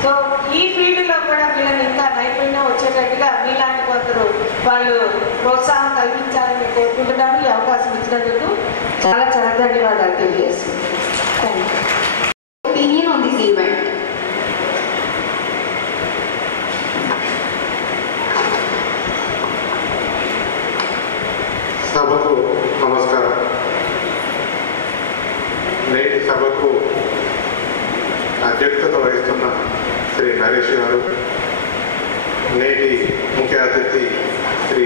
సో ఈ ఫీల్డ్లో కూడా వీళ్ళని ఇంకా నైపుణ్యం వచ్చేటట్టుగా మీలాంటి కొందరు వాళ్ళు ప్రోత్సాహం కల్పించాలని కోరుకుంటున్నాను. ఈ అవకాశం ఇచ్చినందుకు చాలా చాలా ధన్యవాదాలు తెలియజేస్తున్నాను. Opinion on this event. సభకు నమస్కారం. నేటి సభకు అధ్యక్షత వహిస్తున్న శ్రీ నరేష్ గారు, నేటి ముఖ్య అతిథి శ్రీ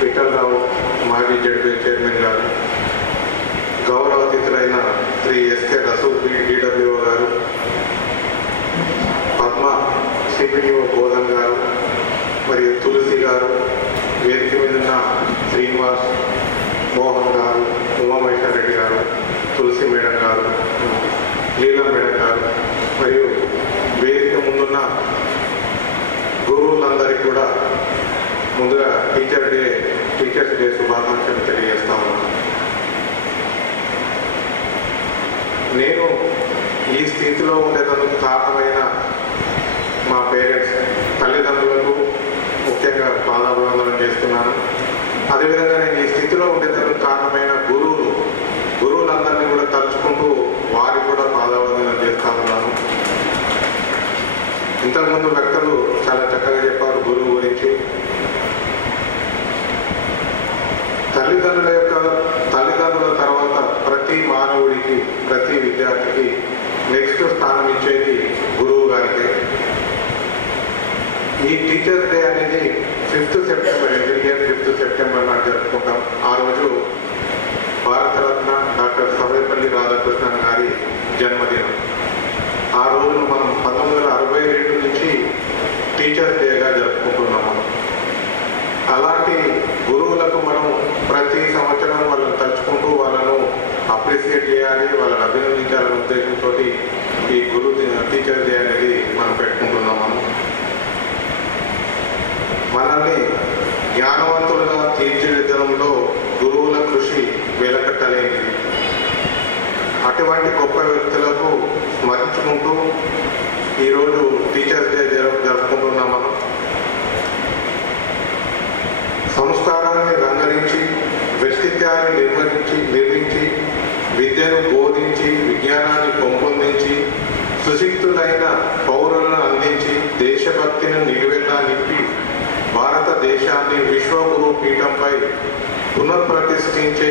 విఠలరావు మాజీ జడ్పీ చైర్మన్ గారు, గౌరవ అతిథులైన శ్రీ ఎస్కే రసూల్ డిడబ్ల్యూఓ గారు, పద్మ సిపిడిఓ బోధన్ గారు మరియు తులసి గారు, వేదిక మీద ఉన్న శ్రీనివాస్, మోహన్ గారు, ఉమామహేశ్వర రెడ్డి గారు, తులసి మేడం గారు, లీలా మేడం గారు మరియు వేదిక ముందున్న గురువులందరికీ కూడా ముందుగా టీచర్స్ డే శుభాకాంక్షలు తెలియజేస్తా ఉన్నాను. నేను ఈ స్థితిలో ఉండేందుకు కారణమైన మా పేరెంట్స్, తల్లిదండ్రులకు ముఖ్యంగా పాదాభివందనం చేస్తున్నాను. అదేవిధంగా నేను ఈ స్థితిలో ఉండేందుకు కారణమైన గురువులందరినీ కూడా తలుచుకుంటూ వారికి కూడా పాదాభివందనం చేస్తా ఉన్నాను. ఇంతకుముందు వ్యక్తులు చాలా చక్కగా చెప్పారు గురువు గురించి. తల్లిదండ్రుల తర్వాత ప్రతి మానవుడికి, ప్రతి విద్యార్థికి నెక్స్ట్ స్థానం ఇచ్చేది గురువు గారికి. ఈ టీచర్స్ డే అనేది 5th September, every year 5th September నాడు జరుపుకుంటాం. ఆ రోజు భారతరత్న డాక్టర్ సర్వేపల్లి రాధాకృష్ణన్ గారి జన్మదినం. ఆ రోజును మనం 1962 నుంచి టీచర్స్ డేగా జరుపుకుంటున్నాము. అలాంటి గురువులకు మనం ప్రతి సంవత్సరం వాళ్ళని తలుచుకుంటూ వాళ్ళను అప్రిషియేట్ చేయాలి, వాళ్ళని అభినందించాలనే ఉద్దేశంతో ఈ టీచర్స్ డే అనేది మనం పెట్టుకుంటున్నాము. మనల్ని జ్ఞానవంతులుగా తీర్చిదిద్దడంలో గురువుల కృషి వెలకట్టలేనిది. అటువంటి గొప్ప వ్యక్తులకు స్మరించుకుంటూ ఈరోజు టీచర్స్ డే జరుపుకుంటున్నాం. మనం సంస్కారాన్ని రంగరించి, వ్యక్తిత్వాన్ని నిర్మించి, విద్యను బోధించి, విజ్ఞానాన్ని పెంపొందించి, సుశిక్తులైన పౌరులను అందించి, దేశభక్తిని నిలువెల్లా నింపి, భారతదేశాన్ని విశ్వగురు పీఠంపై పునఃప్రతిష్ఠించే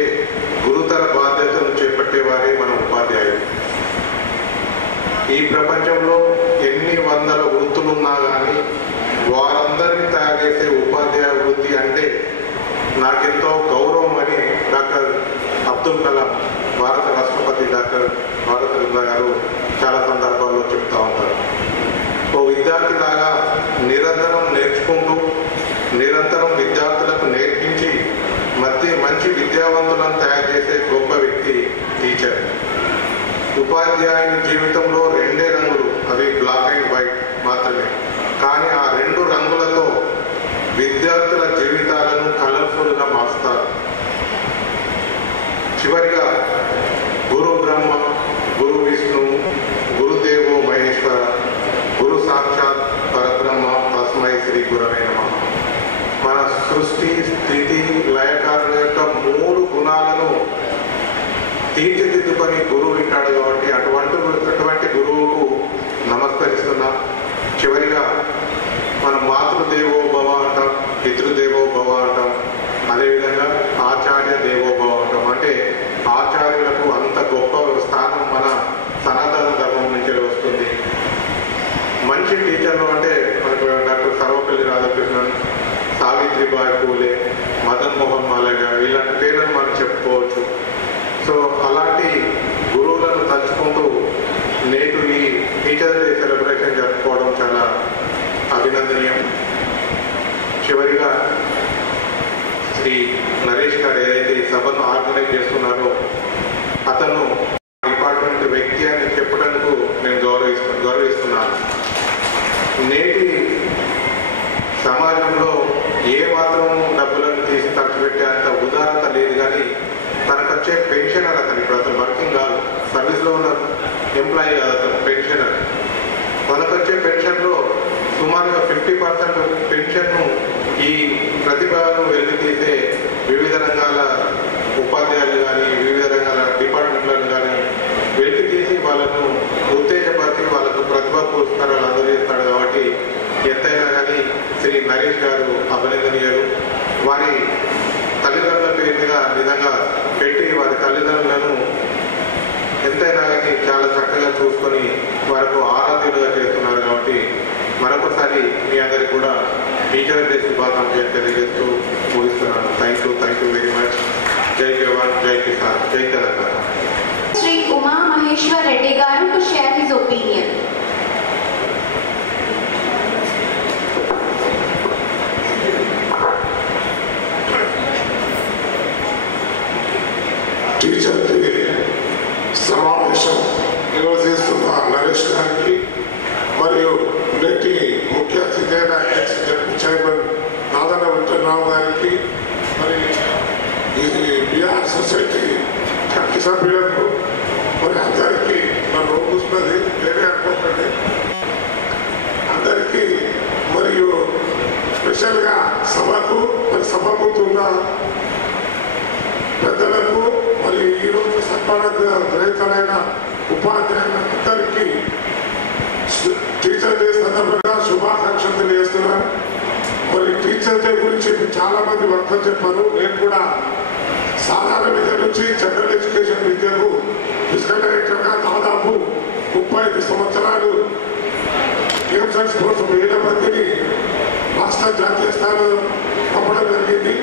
గురుతర బాధ్యతను చేపట్టేవారే మన ఉపాధ్యాయులు. ఈ ప్రపంచంలో ఎన్ని వందల వృత్తులున్నా కానీ వారందరినీ తయారు చేసే ఉపాధ్యాయ వృత్తి అంటే నాకెంతో గౌరవం అని డాక్టర్ అబ్దుల్ కలాం, భారత రాష్ట్రపతి డాక్టర్ భారతరత్న గారు చాలా సందర్భాల్లో చెప్తూ ఉంటారు. ఓ విద్యార్థిలాగా నిరంతరం నేర్చుకుంటూ, నిరంతరం విద్యార్థులకు నేర్పించి మంచి విద్యావంతులను తయారు చేసే గొప్ప వ్యక్తి టీచర్. ఉపాధ్యాయుని జీవితంలో 2 రంగులు, అవి బ్లాక్ అండ్ వైట్ మాత్రమే. కానీ ఆ 2 రంగులతో విద్యార్థుల జీవితాలను కలర్ఫుల్గా మారుస్తారు. చివరిగా గురు బ్రహ్మ, గురు విష్ణు, గురుదేవో మహేశ్వర, గురు సాక్షాత్ పరబ్రహ్మ తస్మై శ్రీ గురవే నమః. మన సృష్టి, స్థితి, లయకారుల యొక్క 3 గుణాలను తీర్చిదిద్దుకొని గురువు వింటాడు కాబట్టి అటువంటి గురువుకు నమస్కరిస్తున్నాం. చివరిగా మనం మాతృదేవో భవ అంటాం, పితృదేవో భవ అంటాం, అదేవిధంగా ఆచార్య దేవో భవ అంటాం. అంటే ఆచార్యులకు అంత గొప్ప స్థానం మన సనాతన ధర్మం నుంచి వస్తుంది. మంచి టీచర్లు అంటే మనకు డాక్టర్ సర్వపల్లి రాధాకృష్ణన్, సావిత్రిబాయి పూలే, మదన్ మోహన్ మాలవ్య, ఇలాంటి పేర్లను మనం చెప్పుకోవచ్చు. సో అలాంటి గురువులను తలుచుకుంటూ నేటి ఈ టీచర్ డే సెలబ్రేషన్ జరుపుకోవడం చాలా అభినందనీయం. చివరిగా శ్రీ నరేష్ గారు ఏదైతే ఈ సభను ఆర్గనైజ్ చేస్తున్నారో అతను డిపార్ట్మెంట్ వ్యక్తి అని చెప్పడానికి నేను గౌరవిస్తున్నాను. నేటి సమాజంలో ఏ మాత్రం డబ్బులను తీసి ఖర్చు పెట్టే అంత ఉదారత లేదు. కానీ తనకు వచ్చే పెన్షనర్, ఇప్పుడు అతను వర్కింగ్ కాదు, సర్వీస్లో ఉన్న ఎంప్లాయీ కాదు, అతను పెన్షనర్. తనకు వచ్చే పెన్షన్లో సుమారుగా 50% పెన్షన్ను ఈ ప్రతిభను వెళ్ళి తీసే వివిధ రంగాల ఉపాధ్యాయులు కానీ, వివిధ రంగాల డిపార్ట్మెంట్లను కానీ వెలికి తీసి వాళ్ళను ఉత్తేజపరిచి వాళ్ళకు ప్రతిభా పురస్కారాలు అందజేస్తాడు. కాబట్టి ఎంతైనా కానీ శ్రీ నరేష్ గారు అభినందనీయులు. వారి తల్లిదండ్రుల పేరు మీద నిజంగా పెట్టి వారి తల్లిదండ్రులను ఎంతైనా కానీ పిల్లల్ని చాలా చక్కగా చూసుకొని వారికి ఆరాధ్యులుగా చేస్తున్నారు. కాబట్టి మరొకసారి మీ అందరికీ కూడా టీచర్ డే శుభాకాంక్షలు తెలియజేస్తూ ముగిస్తున్నాను. Thank you very much. జై జవాన్, జై కిసాన్, జై Telangana. Sri Uma Maheshwar Reddy Garu to share his opinion. Teacher day సమావేశం నిర్వహిస్తున్న నరేష్ గారికి మరియు నేటి ముఖ్య అతిథి అయిన ఎక్స్ జడ్పీ చైర్మన్ నాదన వెంకటరావు గారికి మరి ఈ బీఆర్ సొసైటీ కమిటీ సభ్యులకు మరి అందరికీ నన్ను చూస్తున్నది వేరే అనుకోకండి అందరికీ మరియు స్పెషల్గా సభకు మరి సభ ముందున్న పెద్దలకు మరి ఈరోజు సన్మాన గ్రహీతలైన ఉపాధ్యాయులందరికీ టీచర్ డే సందర్భంగా శుభాకాంక్షలు తెలియజేస్తున్నాను. మరి టీచర్ డే గురించి చాలా మంది వక్తలు చెప్పారు. నేను కూడా సాధారణ విద్య నుంచి జనరల్ ఎడ్యుకేషన్ విద్యకు ఫిజికల్ డైరెక్టర్గా దాదాపు 35 సంవత్సరాలు గేమ్స్ అండ్ స్పోర్ట్స్ 1000 మందిని రాష్ట్ర జాతీయ స్థాయిలో పంపడం జరిగింది.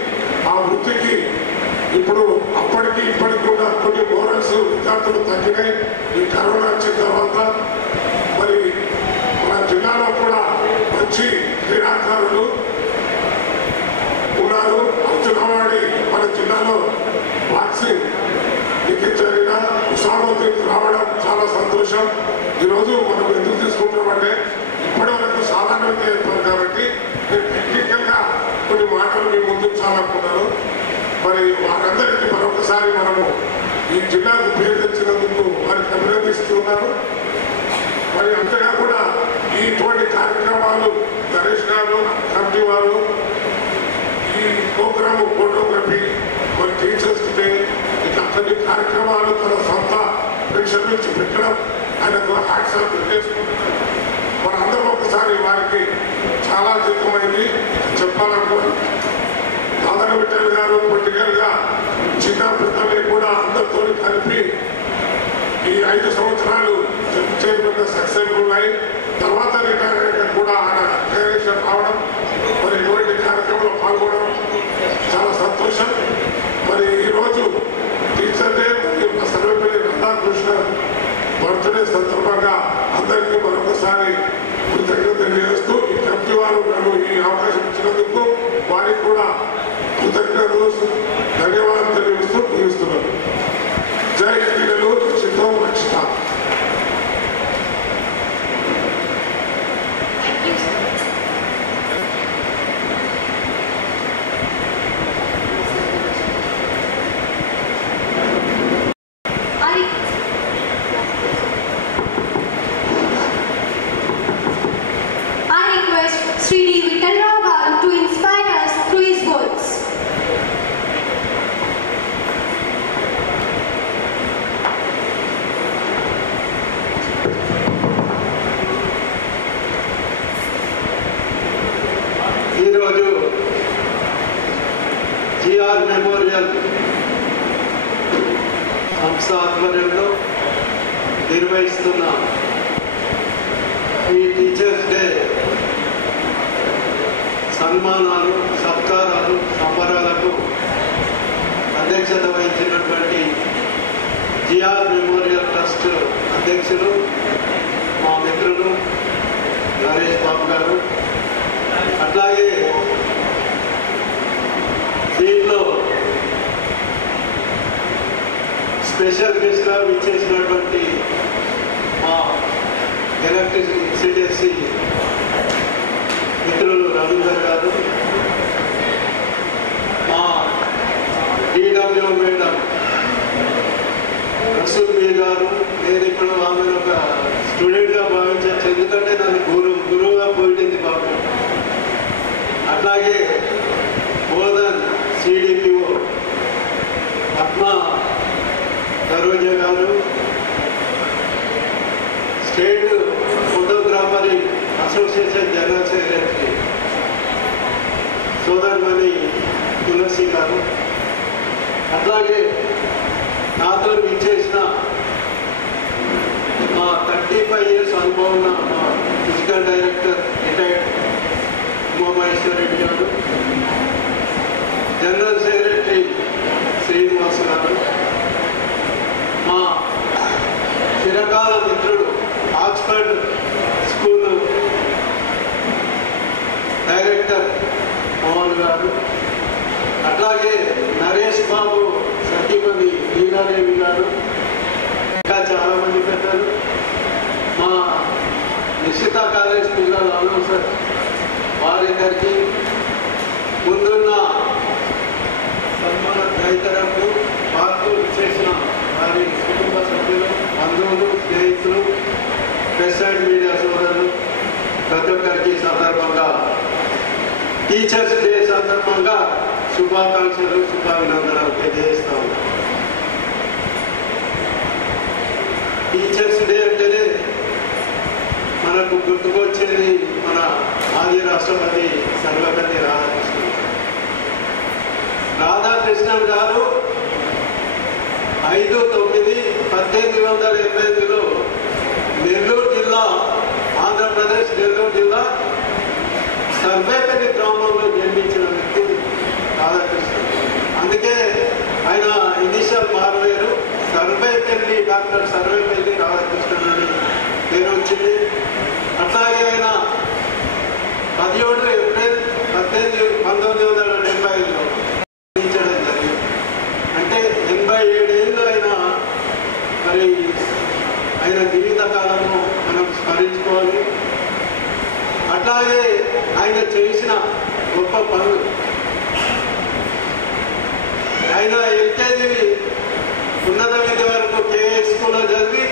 ఆ వృత్తికి ఇప్పుడు అప్పటికి ఇప్పటికి కూడా కొన్ని మోరల్స్ విద్యార్థులు తగ్గినాయి. ఈ కరోనా వచ్చిన తర్వాత మరి మన జిల్లాలో కూడా మంచి క్రీడాకారులు ఉన్నారు. అర్జున్ అవార్డు మన జిల్లాలో బాక్సింగ్ జరిగిన ఉషామోదీకి రావడం చాలా సంతోషం. ఈరోజు మనం ఎందుకు తీసుకుంటామంటే ఇప్పటి వరకు సాధారణ విద్య చెప్పారు కాబట్టి నేను టెక్నికల్గా కొన్ని మాటలు మీ ముందుకు చాలనుకున్నాను. మరి వారందరికీ మరొకసారి మనము ఈ జిల్లాకు పేరు తెచ్చినందుకు వారికి అభినందిస్తున్నాను. మరి అంతగా కూడా ఇటువంటి కార్యక్రమాలు గణేష్ గారు కమిటీ వారు ఈ ప్రోగ్రాము ఫోటోగ్రఫీ మరి టీచర్స్ డే ఇట్లా అన్ని కార్యక్రమాలు తన సొంత పెన్షన్ నుంచి పెట్టడం ఆయనకు హ్యాట్స్ ఆఫ్ చేసుకుంటున్నారు. మనందరం ఒకసారి వారికి చాలా జీతమైంది చెప్పాలనుకోండి. నాదన విఠల్ గారు పొలిటికల్గా చిన్న పెద్దల్ని కూడా అందరితో కలిపి ఈ 5 సంవత్సరాలు చైర్మన్గా సక్సెస్ఫుల్ అయి తర్వాత రిటైర్ కూడా ఆయన రిటైరేషన్ కావడం మరి ఇటువంటి కార్యక్రమంలో పాల్గొనడం చాలా సంతోషం. మరి ఈరోజు టీచర్ డే మరియు సర్వేపల్లి రాధాకృష్ణ బర్త్డే సందర్భంగా అందరికీ మరొకసారి కృతజ్ఞత తెలియజేస్తూ ఈ కమిటీ వారు నన్ను ఈ అవకాశం ఇచ్చినందుకు వారికి కూడా కృతజ్ఞతలు ధన్యవాదాలు తెలియజేస్తూ ముగిస్తున్నాను. జై క్రీడలు చిత్రం రక్షణ. Sri D. Vittalrao Garu to inspire us through his words. ఈరోజు జిఆర్ మెమోరియల్ సంస్థ ఆధ్వర్యంలో నిర్వహిస్తున్న ఈ టీచర్స్ డే సన్మానాలు, సత్కారాలు, సంబరాలకు అధ్యక్షత వహించినటువంటి జిఆర్ మెమోరియల్ ట్రస్ట్ అధ్యక్షులు మా మిత్రులు నరేష్ బాబు గారు, అట్లాగే దీంట్లో స్పెషల్ గెస్ట్గా విచ్చేసినటువంటి మా ఎలక్ట్రిసిటీ మిత్రులు రవీందర్ గారు, మా డిడబ్ల్యూ మేడం రసూల్ గారు. నేను ఇప్పుడు ఆమెను ఒక స్టూడెంట్గా భావించవచ్చు, ఎందుకంటే నన్ను గురువుగా పోయింది బాబు. అట్లాగే బోధన్ సిడిపిఓ పద్మ దరోజ garu, state photography association general secretary సోదరుమణి తులసి గారు, అట్లాగే నాతో ఇచ్చేసిన years అనుభవం ఉన్న మా physical director retired Umamaheshwara Reddy garu, general secretary Srinivas గారు, మా చిరకాల మిత్రుడు ఆక్స్ఫర్డ్ స్కూల్ డైరెక్టర్ మోహన్ గారు, అట్లాగే నరేష్ బాబు సతీమణి లీలాదేవి గారు, ఇంకా చాలామంది పెద్దలు, మా నిశ్చిత కాలేజ్ పిల్లలు అనౌన్సర్ వారిద్దరికి, ముందున్న సన్మాన గ్రహీతలకు, వారితో చేసిన వారి కుటుంబ సభ్యులు, బంధువులు, స్నేహితులు, ప్రెస్ అండ్ మీడియా సోదరులు ప్రతి ఒక్కరికి సందర్భంగా టీచర్స్ డే సందర్భంగా శుభాకాంక్షలు, శుభాభినందనలు తెలియజేస్తాము. టీచర్స్ డే అంటేనే మనకు గుర్తుకొచ్చేది మన మాజీ రాష్ట్రపతి సర్వపల్లి రాధాకృష్ణన్. రాధాకృష్ణన్ గారు 5/9/1888లో నెల్లూరు జిల్లా, ఆంధ్రప్రదేశ్ నెల్లూరు జిల్లా సర్వేపల్లి గ్రామంలో జన్మించిన వ్యక్తి రాధాకృష్ణన్. అందుకే ఆయన ఇనిషియల్ మారవేరు సర్వేపల్లి, డాక్టర్ సర్వేపల్లి రాధాకృష్ణన్ అని పేరు వచ్చింది. అట్లాగే ఆయన 17 ఏప్రిల్ 1970లో జన్మించడం జరిగింది. అంటే 87 ఏళ్ళు ఆయన మరి ఆయన జీవితకాలము మనం స్మరించుకోవాలి. అట్లాగే ఆయన చేసిన గొప్ప పనులు, ఆయన ఎల్కేజీ ఉన్నత విద్య వరకు కేఏ స్కూల్లో చదివి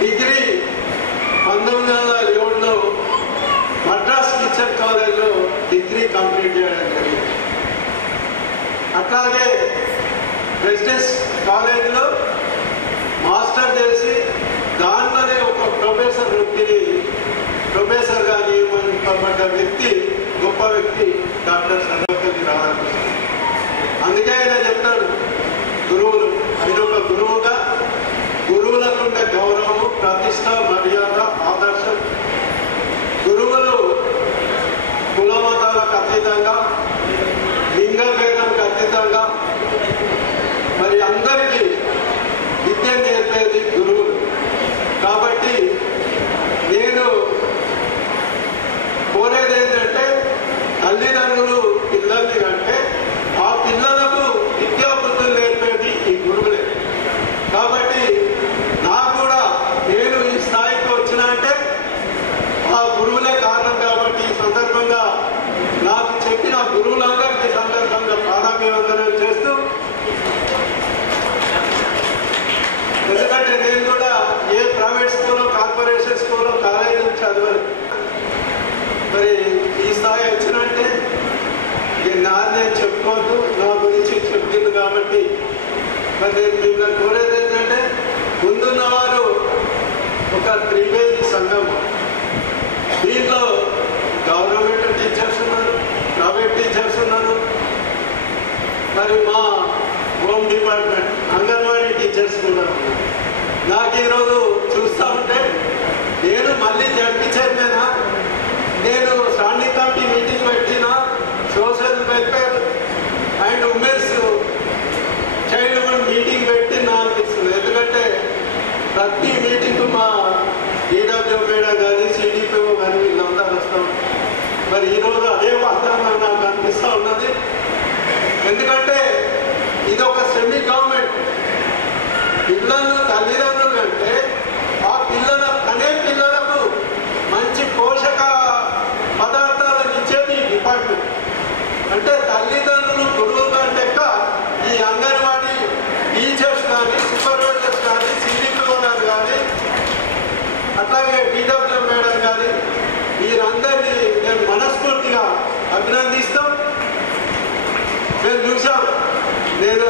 డిగ్రీ 1907లో మద్రాస్ టీచర్ కాలేజ్లో డిగ్రీ కంప్లీట్ చేయడం జరిగింది. అట్లాగే ప్రెసిడెన్స్ కాలేజీలో మాస్టర్ చేసి దాంట్లోనే ఒక ప్రొఫెసర్ వృత్తిని ప్రొఫెసర్గా నియమింపబడ్డ వ్యక్తి, గొప్ప వ్యక్తి డాక్టర్ సర్వపల్లి రాధాకృష్ణన్. అందుకే ఆయన చెప్తాడు, గురువులు, ఆయన ఒక గురువుగా గురువులకు ఉండే గౌరవం, ప్రతిష్ట, మర్యాద, ఆదర్శం, గురువులు కులమతాలకు అతీతంగా, లింగ భేదంకు అతీతంగా మరి అందరికీ విద్య నేర్పేది గురువులు. కాబట్టి నేను కోరేది ఏంటంటే, తల్లిదండ్రులు పిల్లల్ని కంటే ఆ పిల్లలకు విద్యాబుద్ధులు నేర్పేది ఈ గురువులే. కాబట్టి నాకు కూడా నేను ఈ స్థాయికి వచ్చినా అంటే ఆ గురువులే కారణం. కాబట్టి ఈ సందర్భంగా నాకు చెప్పిన గురువులందరికీ సందర్భంగా పాదాభివందనం చేస్తూ, ఎందుకంటే నేను కూడా ఏ ప్రైవేట్ స్కూల్లో, కార్పొరేషన్ స్కూల్లో, కాలేజీ చదవను. మరి ఈ స్థాయి వచ్చినంటే నాదే చెప్పుకోవద్దు, నా గురించి చెప్పింది. కాబట్టి మరి నేను మిమ్మల్ని కోరేది ఏంటంటే, ముందున్న వారు ఒక త్రివేది సంఘం. దీంట్లో గవర్నమెంట్ టీచర్స్ ఉన్నారు, ప్రైవేట్ టీచర్స్ ఉన్నారు, మరి మా హోమ్ డిపార్ట్మెంట్ అంగన్వాడీ టీచర్స్ కూడా ఉన్నారు. నాకు ఈరోజు చూస్తూ ఉంటే నేను మళ్ళీ జడ్పీ చైర్మన్, నేను స్టాండింగ్ కమిటీ మీటింగ్ పెట్టిన social welfare and women's childhood meeting పెట్టినా అనిపిస్తుంది. ఎందుకంటే ప్రతి మీటింగ్ మా ఈడబ్ల్యూ మేడం కానీ, సిడిపిఓ కానీ వీళ్ళందరూ వస్తాం. మరి ఈరోజు అదే వాతావరణం నాకు అనిపిస్తూ ఉన్నది. ఎందుకంటే ఇది ఒక సెమీ గవర్నమెంట్. పిల్లలు తల్లిదండ్రులు అంటే ఆ అనే పిల్లలకు మంచి పోషక పదార్థాలను ఇచ్చేది డిపార్ట్మెంట్. అంటే తల్లిదండ్రులు గురువులు కంటే ఈ అంగన్వాడీ టీచర్స్ కానీ, సూపర్వైజర్స్ కానీ, సిడిపిఓ కానీ, అట్లాగే డిడబ్ల్యూ మేడం కానీ, వీరందరినీ నేను మనస్ఫూర్తిగా అభినందిస్తాం. మేము చూసాం, నేను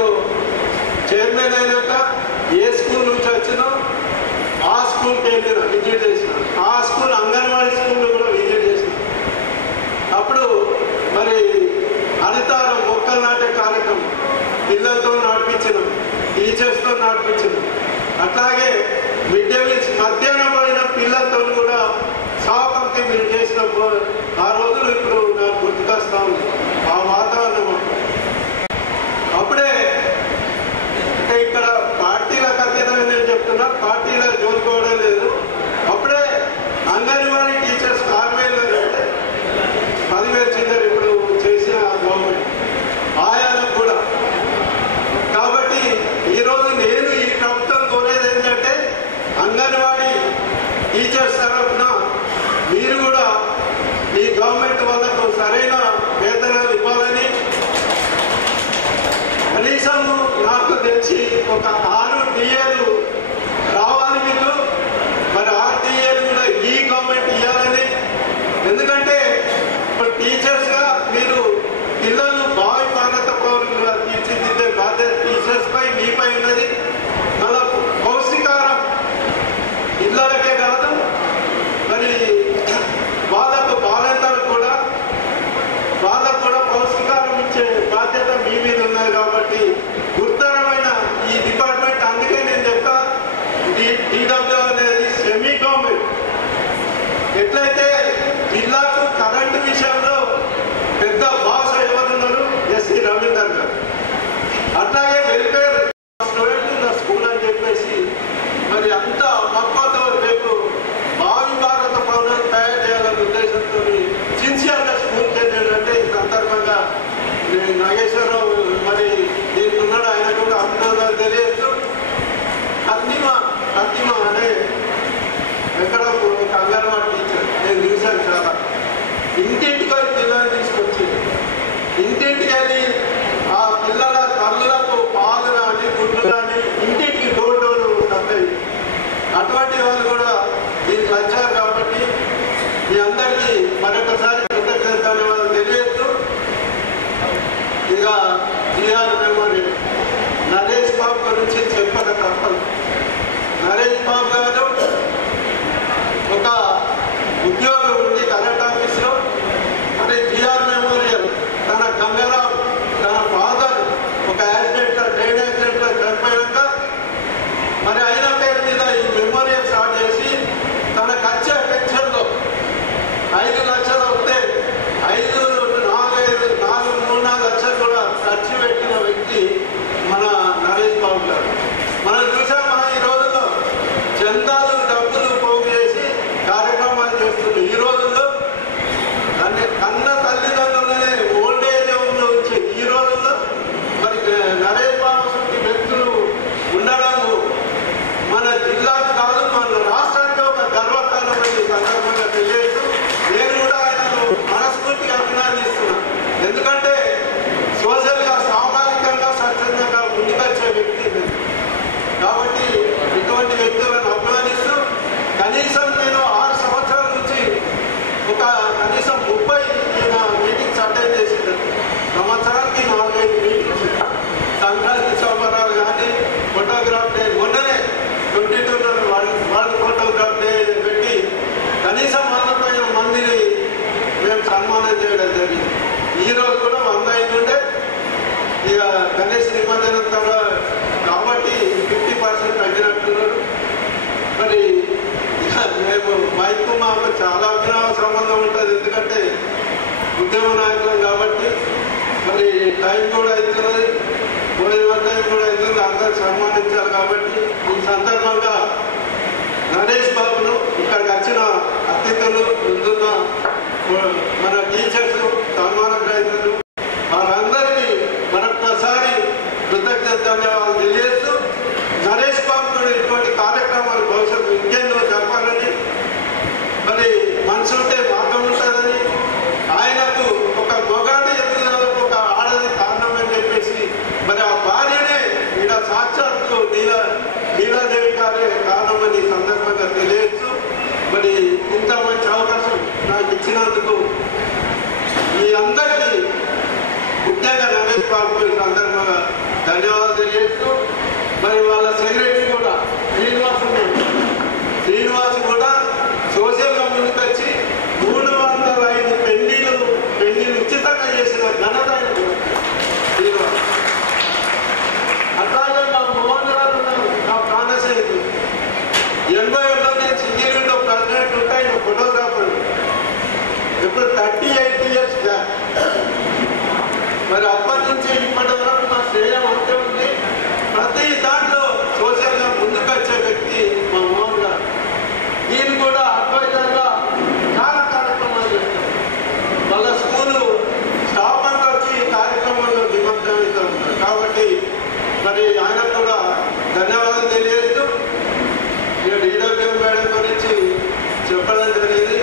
చైర్మన్ అయినాక ఏ స్కూల్ నుంచి వచ్చినా ఆ స్కూల్కి వెళ్ళిన విజిట్ చేసిన, ఆ స్కూల్ అంగన్వాడీ స్కూల్ కూడా విజిట్ చేసిన. అప్పుడు మరి హరితారం మొక్కలు నాటే కార్యక్రమం పిల్లలతో నాటిపించడం, టీచర్స్తో నాటిపించడం, అట్లాగే మిడ్ డే మీల్స్ మధ్యాహ్నం పోయిన పిల్లలతో కూడా సహపంక్తి మీరు చేసినప్పుడు ఆ రోజులు ఇప్పుడు నాకు గుర్తుకొస్తా ఉంది. ఆ వాతావరణం అప్పుడే అంటే ఇక్కడ పార్టీలకు అతీతంగా నేను చెప్తున్నా, పార్టీలకు జోలుకోవడం లేదు. అప్పుడే అంగన్వాడీ టీచర్స్ 6,000 అంటే 10,000 చిల్లర ఇప్పుడు చేసిన గవర్నమెంట్ ఆయాలకు కూడా. కాబట్టి ఈరోజు నేను ఈ ప్రభుత్వం కోరేది ఏంటంటే అంగన్వాడీ టీచర్స్ తరఫున మీరు కూడా ఈ గవర్నమెంట్ వాళ్ళకు సరైన వేతనాలు ఇవ్వాలని, కనీసం నాకు తెలిసి ఒక 6 DAలు రావాలి మీకు. మరి 6 DAలు కూడా ఈ గవర్నమెంట్ ఇవ్వాలని. ఎందుకంటే ఇప్పుడు టీచర్స్గా మీరు పిల్లలు భావి భారత పౌరులుగా తీర్చిదిద్దే బాధ్యత టీచర్స్ పై మీపై ఉన్నది. మళ్ళా పౌష్టికారం పిల్లలకే కాదు, మరి వాళ్ళకు బాలింతలకు కూడా పౌష్టికారం ఇచ్చే బాధ్యత మీ మీద ఉన్నది. కాబట్టి గురుతరమైన ఈ డిపార్ట్మెంట్, అందుకే నేను చెప్తా DW అనేది సెమీ గవర్నమెంట్. ఎట్లయితే జిల్లాకు కరెంటు విషయంలో పెద్ద బాస్ ఎవరున్నారు, ఎస్సీ రవీందర్ గారు, అట్లాగే వెల్ఫేర్ స్టూడెంట్ ఉన్న స్కూల్ అని చెప్పేసి మరి అంత మక్కువతో రేపు భావి భారత పౌరులను తయారు చేయాలనే ఉద్దేశంతో సిన్సియర్గా స్కూల్కి వెళ్ళాడంటే ఈ సందర్భంగా నాగేశ్వరరావు మరి దీనికి ఉన్నాడు, ఆయన కూడా అభినందనలు తెలియజేస్తూ కత్తిమ అనే ఎక్కడ ఒక అంగన్వాడీ టీచర్ నేను చూశాను. చాలా ఇంటింటికి పిల్లల్ని తీసుకొచ్చి ఇంటింటికి వెళ్ళి ఆ పిల్లల కళ్ళకు పాలు కానీ గుడ్లు కానీ ఇంటింటికి డోర్ వస్తాయి. అటువంటి వాళ్ళు కూడా దీనికి వచ్చారు. కాబట్టి మీ అందరికీ మరొకసారి ధన్యవాదాలు తెలియజేస్తూ ఇక జిఆర్ మెమోరీ నరేష్ బాబు గురించి చెప్పక తప్పదు. నరేష్ బాబు గారు ఒక ఉద్యోగం ఉంది కలెక్టర్ ఆఫీస్లో. మరి జిఆర్ మెమోరియల్ తన గంగరావు తన ఫాదర్ ఒక యాక్సిడెంట్లో ట్రైన్ యాక్సిడెంట్లో చనిపోయాక మరి ఆయన పేరు మీద ఈ మెమోరియల్ స్టార్ట్ చేసి తనకు వచ్చే పెన్షన్లో 5 లక్షలు వస్తే 3-4 లక్షలు కూడా ఖర్చు పెట్టిన వ్యక్తి మన నరేష్ బాబు గారు. మనం చూసాం ఈ రోజుల్లో చందాలు డబ్బులు పోగు చేసి కార్యక్రమాలు చేస్తుంది. ఈ రోజుల్లో కన్న తల్లిదండ్రులనే ఓల్డేజ్ హోమ్లో వచ్చి ఈ రోజుల్లో మరి నరేష్ బాబు వ్యక్తులు ఉండడము మన జిల్లాకు కాదు మన రాష్ట్రానికి ఒక గర్వకారణమైన సందర్భంగా తెలియదు. నేను కూడా ఆయనను మనస్ఫూర్తిగా అభినందిస్తున్నాను. ఎందుకంటే సోషల్గా సామాజికంగా స్వచ్ఛందంగా ముందుకొచ్చే వ్యక్తి. కాబట్టి ఇటువంటి వ్యక్తులను అభినందిస్తూ కనీసం నేను 6 సంవత్సరాల నుంచి ఒక కనీసం 30 మీటింగ్స్ అటెండ్ చేసింది. సంవత్సరానికి 4-5 మీటింగ్స్, సంక్రాంతి సంబరాలు కానీ ఫోటోగ్రాఫ్ డే, మొన్ననే 22 వరల్డ్ ఫోటోగ్రాఫ్ డే పెట్టి కనీసం 100 మందిని మేము సన్మానం చేయడం జరిగింది. ఈరోజు కూడా 100 అయిందంటే ఇక గణేష్ నిబంధనల తర్వాత కాబట్టి 50% తగ్గినట్టున్నారు. మరి మేము మైకు మాకు చాలా అభినవ సంబంధం ఉంటుంది. ఎందుకంటే ఉద్యమ నాయకులం కాబట్టి మరి టైం కూడా అవుతున్నది, టైం కూడా అవుతుంది, అందరూ సన్మానించాలి. కాబట్టి ఈ సందర్భంగా నరేష్ బాబును ఇక్కడికి వచ్చిన అతిథులు ముందున్న మన టీచర్స్, సన్మాన గ్రహీతలు వారందరికీ మరొకసారి కృతజ్ఞత ధన్యవాదాలు తెలియజేస్తూ నరేష్ బాబు కూడా ఇటువంటి కార్యక్రమాలు భవిష్యత్తు ఇంకెన్నో జరపాలని, మరి మనసు ఉంటే మార్గం ఉంటుందని, ఆయనకు ఒక మొగాడి ఎదుగుదలకు ఒక ఆడది కారణం అని చెప్పేసి మరి ఆ భార్యనే ఈడ సాక్షాత్తు నీలాదేవి గారే కారణమని సందర్భంగా తెలియజేస్తూ మరి ఇంత మంచి అవకాశం నాకు ఇచ్చినందుకు మీ అందరికీ ముఖ్యంగా నరేష్ బాబు సందర్భంగా ధన్యవాదాలు తెలియజేస్తూ మరి వాళ్ళ సెక్రటరీ కూడా శ్రీనివాస్ కూడా సోషల్గా ముందుకొచ్చి 305 పెళ్లిళ్ళు ఉచితంగా చేసిన ఘనత శ్రీనివాస్. అట్లాగే మా మోహన్ గారు నా ప్రాణ స్నేహితులు 80 నుంచి సింగిల్ ఆయన ఫోటోగ్రాఫర్ ఇప్పుడు 38 years బ్యాక్. మరి అప్పటి నుంచి ఇప్పటి వరకు మా శ్రేయం ఉంటే ఉంది. ప్రతి దాంట్లో సోషల్గా ముందుకు వచ్చే వ్యక్తి మా మోహన్ గారు. ఈయన కూడా అద్వైతంగా చాలా కార్యక్రమాలు చేస్తారు. వాళ్ళ స్కూలు స్టాఫ్ అంతా వచ్చి ఈ కార్యక్రమంలో నిమగ్నమవుతూ ఉంటారు. కాబట్టి మరి ఆయన కూడా ధన్యవాదాలు తెలియజేస్తూ DWM మేడం గురించి చెప్పడం జరిగింది.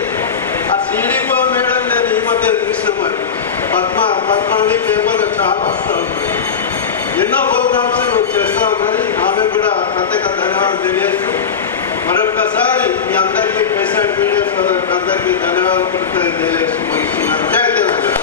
ఆ CDPO మేడం నేను ఈ మధ్య చూస్తాం. మరి పద్మావళి పేపర్లో చాలా వస్తూ ఉంటుంది. ఎన్నో ప్రోగ్రామ్స్ చేస్తూ ఉన్నది. ఆమె కూడా ప్రత్యేక ధన్యవాదాలు తెలియజేస్తూ మరొకసారి మీ అందరికీ ప్రెస్ అండ్ మీడియా సోదరులకు అందరికీ ధన్యవాదాలు తెలియజేస్తూ ముగిస్తున్నాను. జై తెలంగాణ.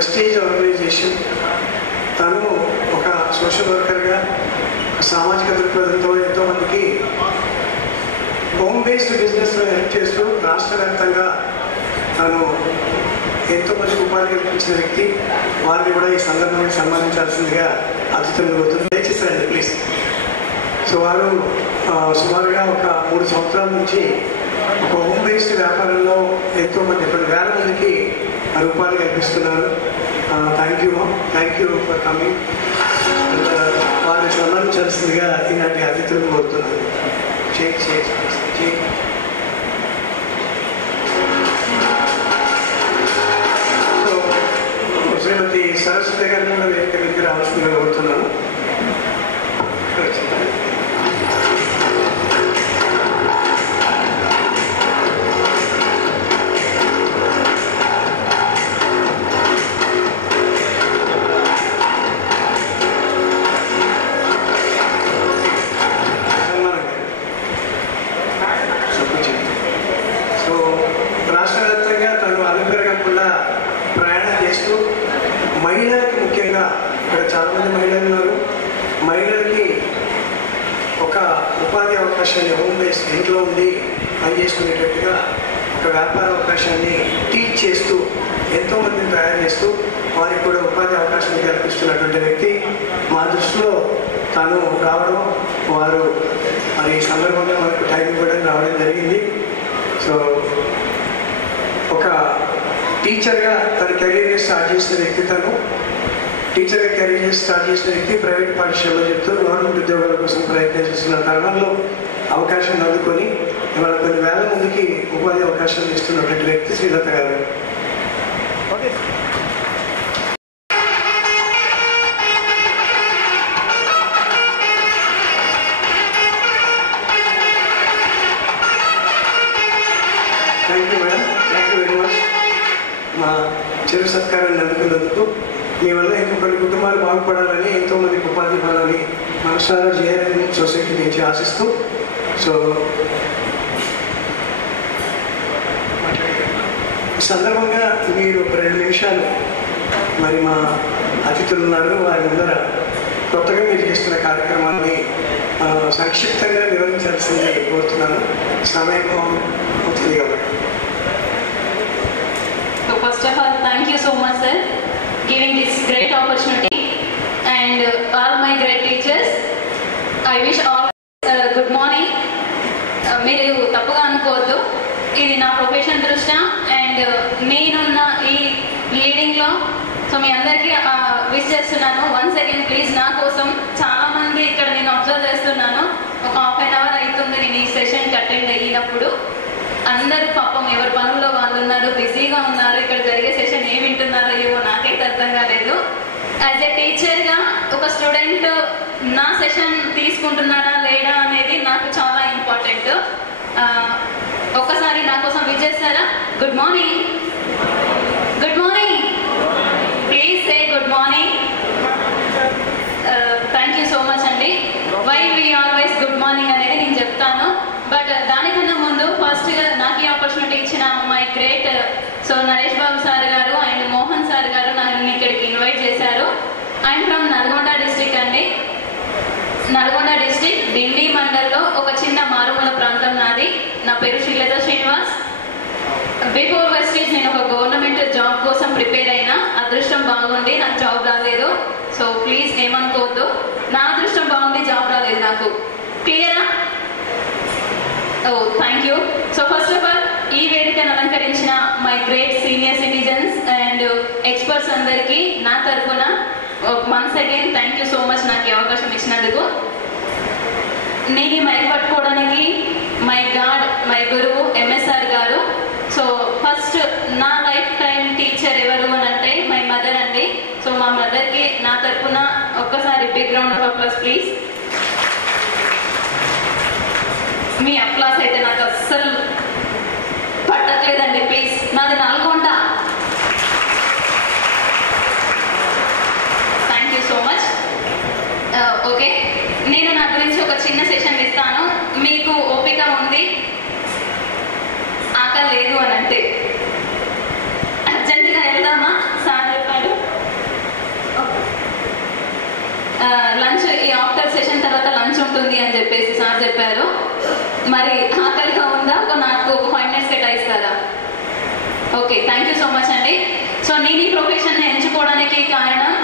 Prestige organisation. తను ఒక సోషల్ వర్కర్గా సామాజిక దృక్పథంతో ఎంతోమందికి హోమ్ బేస్డ్ బిజినెస్లో హెల్ప్ చేస్తూ రాష్ట్ర వ్యాప్తంగా తను ఎంతోమందికి ఉపాధి కల్పించిన వ్యక్తి. వారిని కూడా ఈ సందర్భంగా సన్మానించాల్సిందిగా అతిథులు కోరుతుంది. దయచేసి రండి ప్లీజ్. సో వారు సుమారుగా ఒక 3 సంవత్సరాల నుంచి ఒక హోమ్ బేస్డ్ వ్యాపారంలో ఎంతోమంది కొన్ని వేల మందికి ఉపాధి కల్పిస్తున్నారు. Thank you for coming. వారిని సన్మానించాల్సిందిగా ఈనాటి అతిథులను కోరుతున్నాను. శ్రీమతి సరస్వతి గారిని వేదిక దగ్గర రావాల్సిందిగా కోరుతున్నాను. సో రాష్ట్ర వ్యాప్తంగా తను అలుపెరగకుండా ప్రయాణం చేస్తూ మహిళలకి ముఖ్యంగా ఇక్కడ చాలామంది మహిళలు ఉన్నారు. మహిళలకి ఒక ఉపాధి అవకాశాన్ని హోమ్ బేస్ ఇంట్లో ఉండి పనిచేసుకునేటట్టుగా ఒక వ్యాపార అవకాశాన్ని టీచ్ చేస్తూ ఎంతోమందిని తయారు చేస్తూ వారికి కూడా ఉపాధి అవకాశాన్ని కల్పిస్తున్నటువంటి వ్యక్తి. మా దృష్టిలో తను రావడం, వారు మరి ఈ సందర్భంగా మనకు టైం ఇవ్వడం రావడం జరిగింది. సో ఒక టీచర్గా తన కెరీర్ని స్టార్ట్ చేసిన వ్యక్తి. తను టీచర్గా కెరీర్ స్టార్ట్ చేసిన వ్యక్తి ప్రైవేట్ పాఠశాలలో చెప్తూ గవర్నమెంట్ ఉద్యోగాల కోసం ప్రయత్నం చేస్తున్న తరుణంలో అవకాశాన్ని అందుకొని ఇవాళ కొన్ని వేల మందికి ఉపాధి అవకాశాలు ఇస్తున్నటువంటి వ్యక్తి శ్రీలత గారు. Thank you madam. Thank you very much. మా చిరు సత్కారాన్ని అందుకున్నందుకు మీ వల్ల ఇంకా కొన్ని కుటుంబాలు బాగుపడాలని, ఎంతోమందికి ఉపాధి ఇవ్వాలని మనసారా జేఆర్ఎన్ సొసైటీ నుంచి ఆశిస్తూ, సో ఈ సందర్భంగా మీరు ఒక 2 నిమిషాలు మరి మా అతిథులు ఉన్నారు, వారి ముందర కొత్తగా మీరు చేస్తున్న కార్యక్రమాన్ని సంక్షిప్తంగా వివరించాల్సింది కోరుతున్నాను. సమయం అవుతుంది కాబట్టి. So first of all, thank you so much, sir, giving this great opportunity, and all my great teachers. I wish all good morning. మీరు తప్పుగా అనుకోవద్దు, ఇది నా ప్రొఫెషన్ దృష్ట్యా అండ్ నేనున్న ఈ లీడింగ్లో. సో మీ అందరికీ విష్ చేస్తున్నాను. వన్స్ అగైన్ ప్లీజ్ నా కోసం. చాలా మంది ఇక్కడ నేను అబ్జర్వ్ చేస్తున్నాను, ఒక ½ an hour అవుతుంది నేను ఈ సెషన్కి అటెండ్ అయినప్పుడు. అందరూ పాపం ఎవరి పనుల్లో వాళ్ళు ఉన్నారు, బిజీగా ఉన్నారు. ఇక్కడ జరిగే సెషన్ ఏమి వింటున్నారో ఏమో నాకైతే అర్థం కాలేదు. యాజ్ ఏ టీచర్గా ఒక స్టూడెంట్ నా సెషన్ తీసుకుంటున్నాడా లేడా అనేది నాకు చాలా ఇంపార్టెంట్. ఒక్కసారి నా కోసం విష్ చేస్తారా? Good morning. Good morning. Please say good morning. Thank you so much అండి. Why we always good morning అనేది నేను చెప్తాను. బట్ దానికన్నా ముందు ఫస్ట్గా నాకు ఈ ఆపర్చునిటీ ఇచ్చిన my great Naresh Babu sir గారు అండ్ మోహన్ సార్ గారు నన్ను ఇక్కడికి ఇన్వైట్ చేశారు. ఐఎమ్ ఫ్రమ్ నల్గొండ డిస్ట్రిక్ట్ అండి. నల్గొండ డిస్ట్రిక్ట్ డిండి మండల్లో ఒక చిన్న మారుమూల ప్రాంతం నాది. నా పేరు శ్రీలత శ్రీనివాస్. బిఫోర్ వెస్టేజ్ నేను ఒక గవర్నమెంట్ జాబ్ కోసం ప్రిపేర్ అయినా. అదృష్టం బాగుంది, నాకు జాబ్ రాలేదు. సో ప్లీజ్ ఏమనుకోవద్దు, నా అదృష్టం బాగుంది, జాబ్ రాలేదు నాకు. క్లియరా? Oh thank you. So first of all ఈ వేదికను అలంకరించిన my great senior citizens and experts అందరికీ నా తరఫున once again thank you so much నాకు ఈ అవకాశం ఇచ్చినందుకు. నేను ఈ మైక్ పట్టుకోవడానికి మై గాడ్, మై గురువు ఎంఎస్ఆర్ గారు. సో ఫస్ట్ నా లైఫ్ టైం టీచర్ ఎవరు అని అంటే మై మదర్ అండి. సో మా మదర్కి నా తరఫున ఒక్కసారి big round of applause please. మీ అప్లాస్ అయితే నాకు అస్సలు పట్టట్లేదండి ప్లీజ్. నాది Nalgonda. Thank you so much. Okay, నేను నా గురించి ఒక చిన్న సెషన్ ఇస్తాను. మీకు ఓపిక ఉంది, ఆకలి లేదు అని అంటే అర్జెంటుగా వెళ్దామా? సార్ చెప్పాడు. చెప్పేసి సార్ చెప్పారు. మరి ఆకలిగా ఉందా? నాకు 5 minutes కేటాయిస్తారా? Okay, thank you so much అండి. సో నేను ఈ ప్రొఫెషన్ ఎంచుకోవడానికి కారణం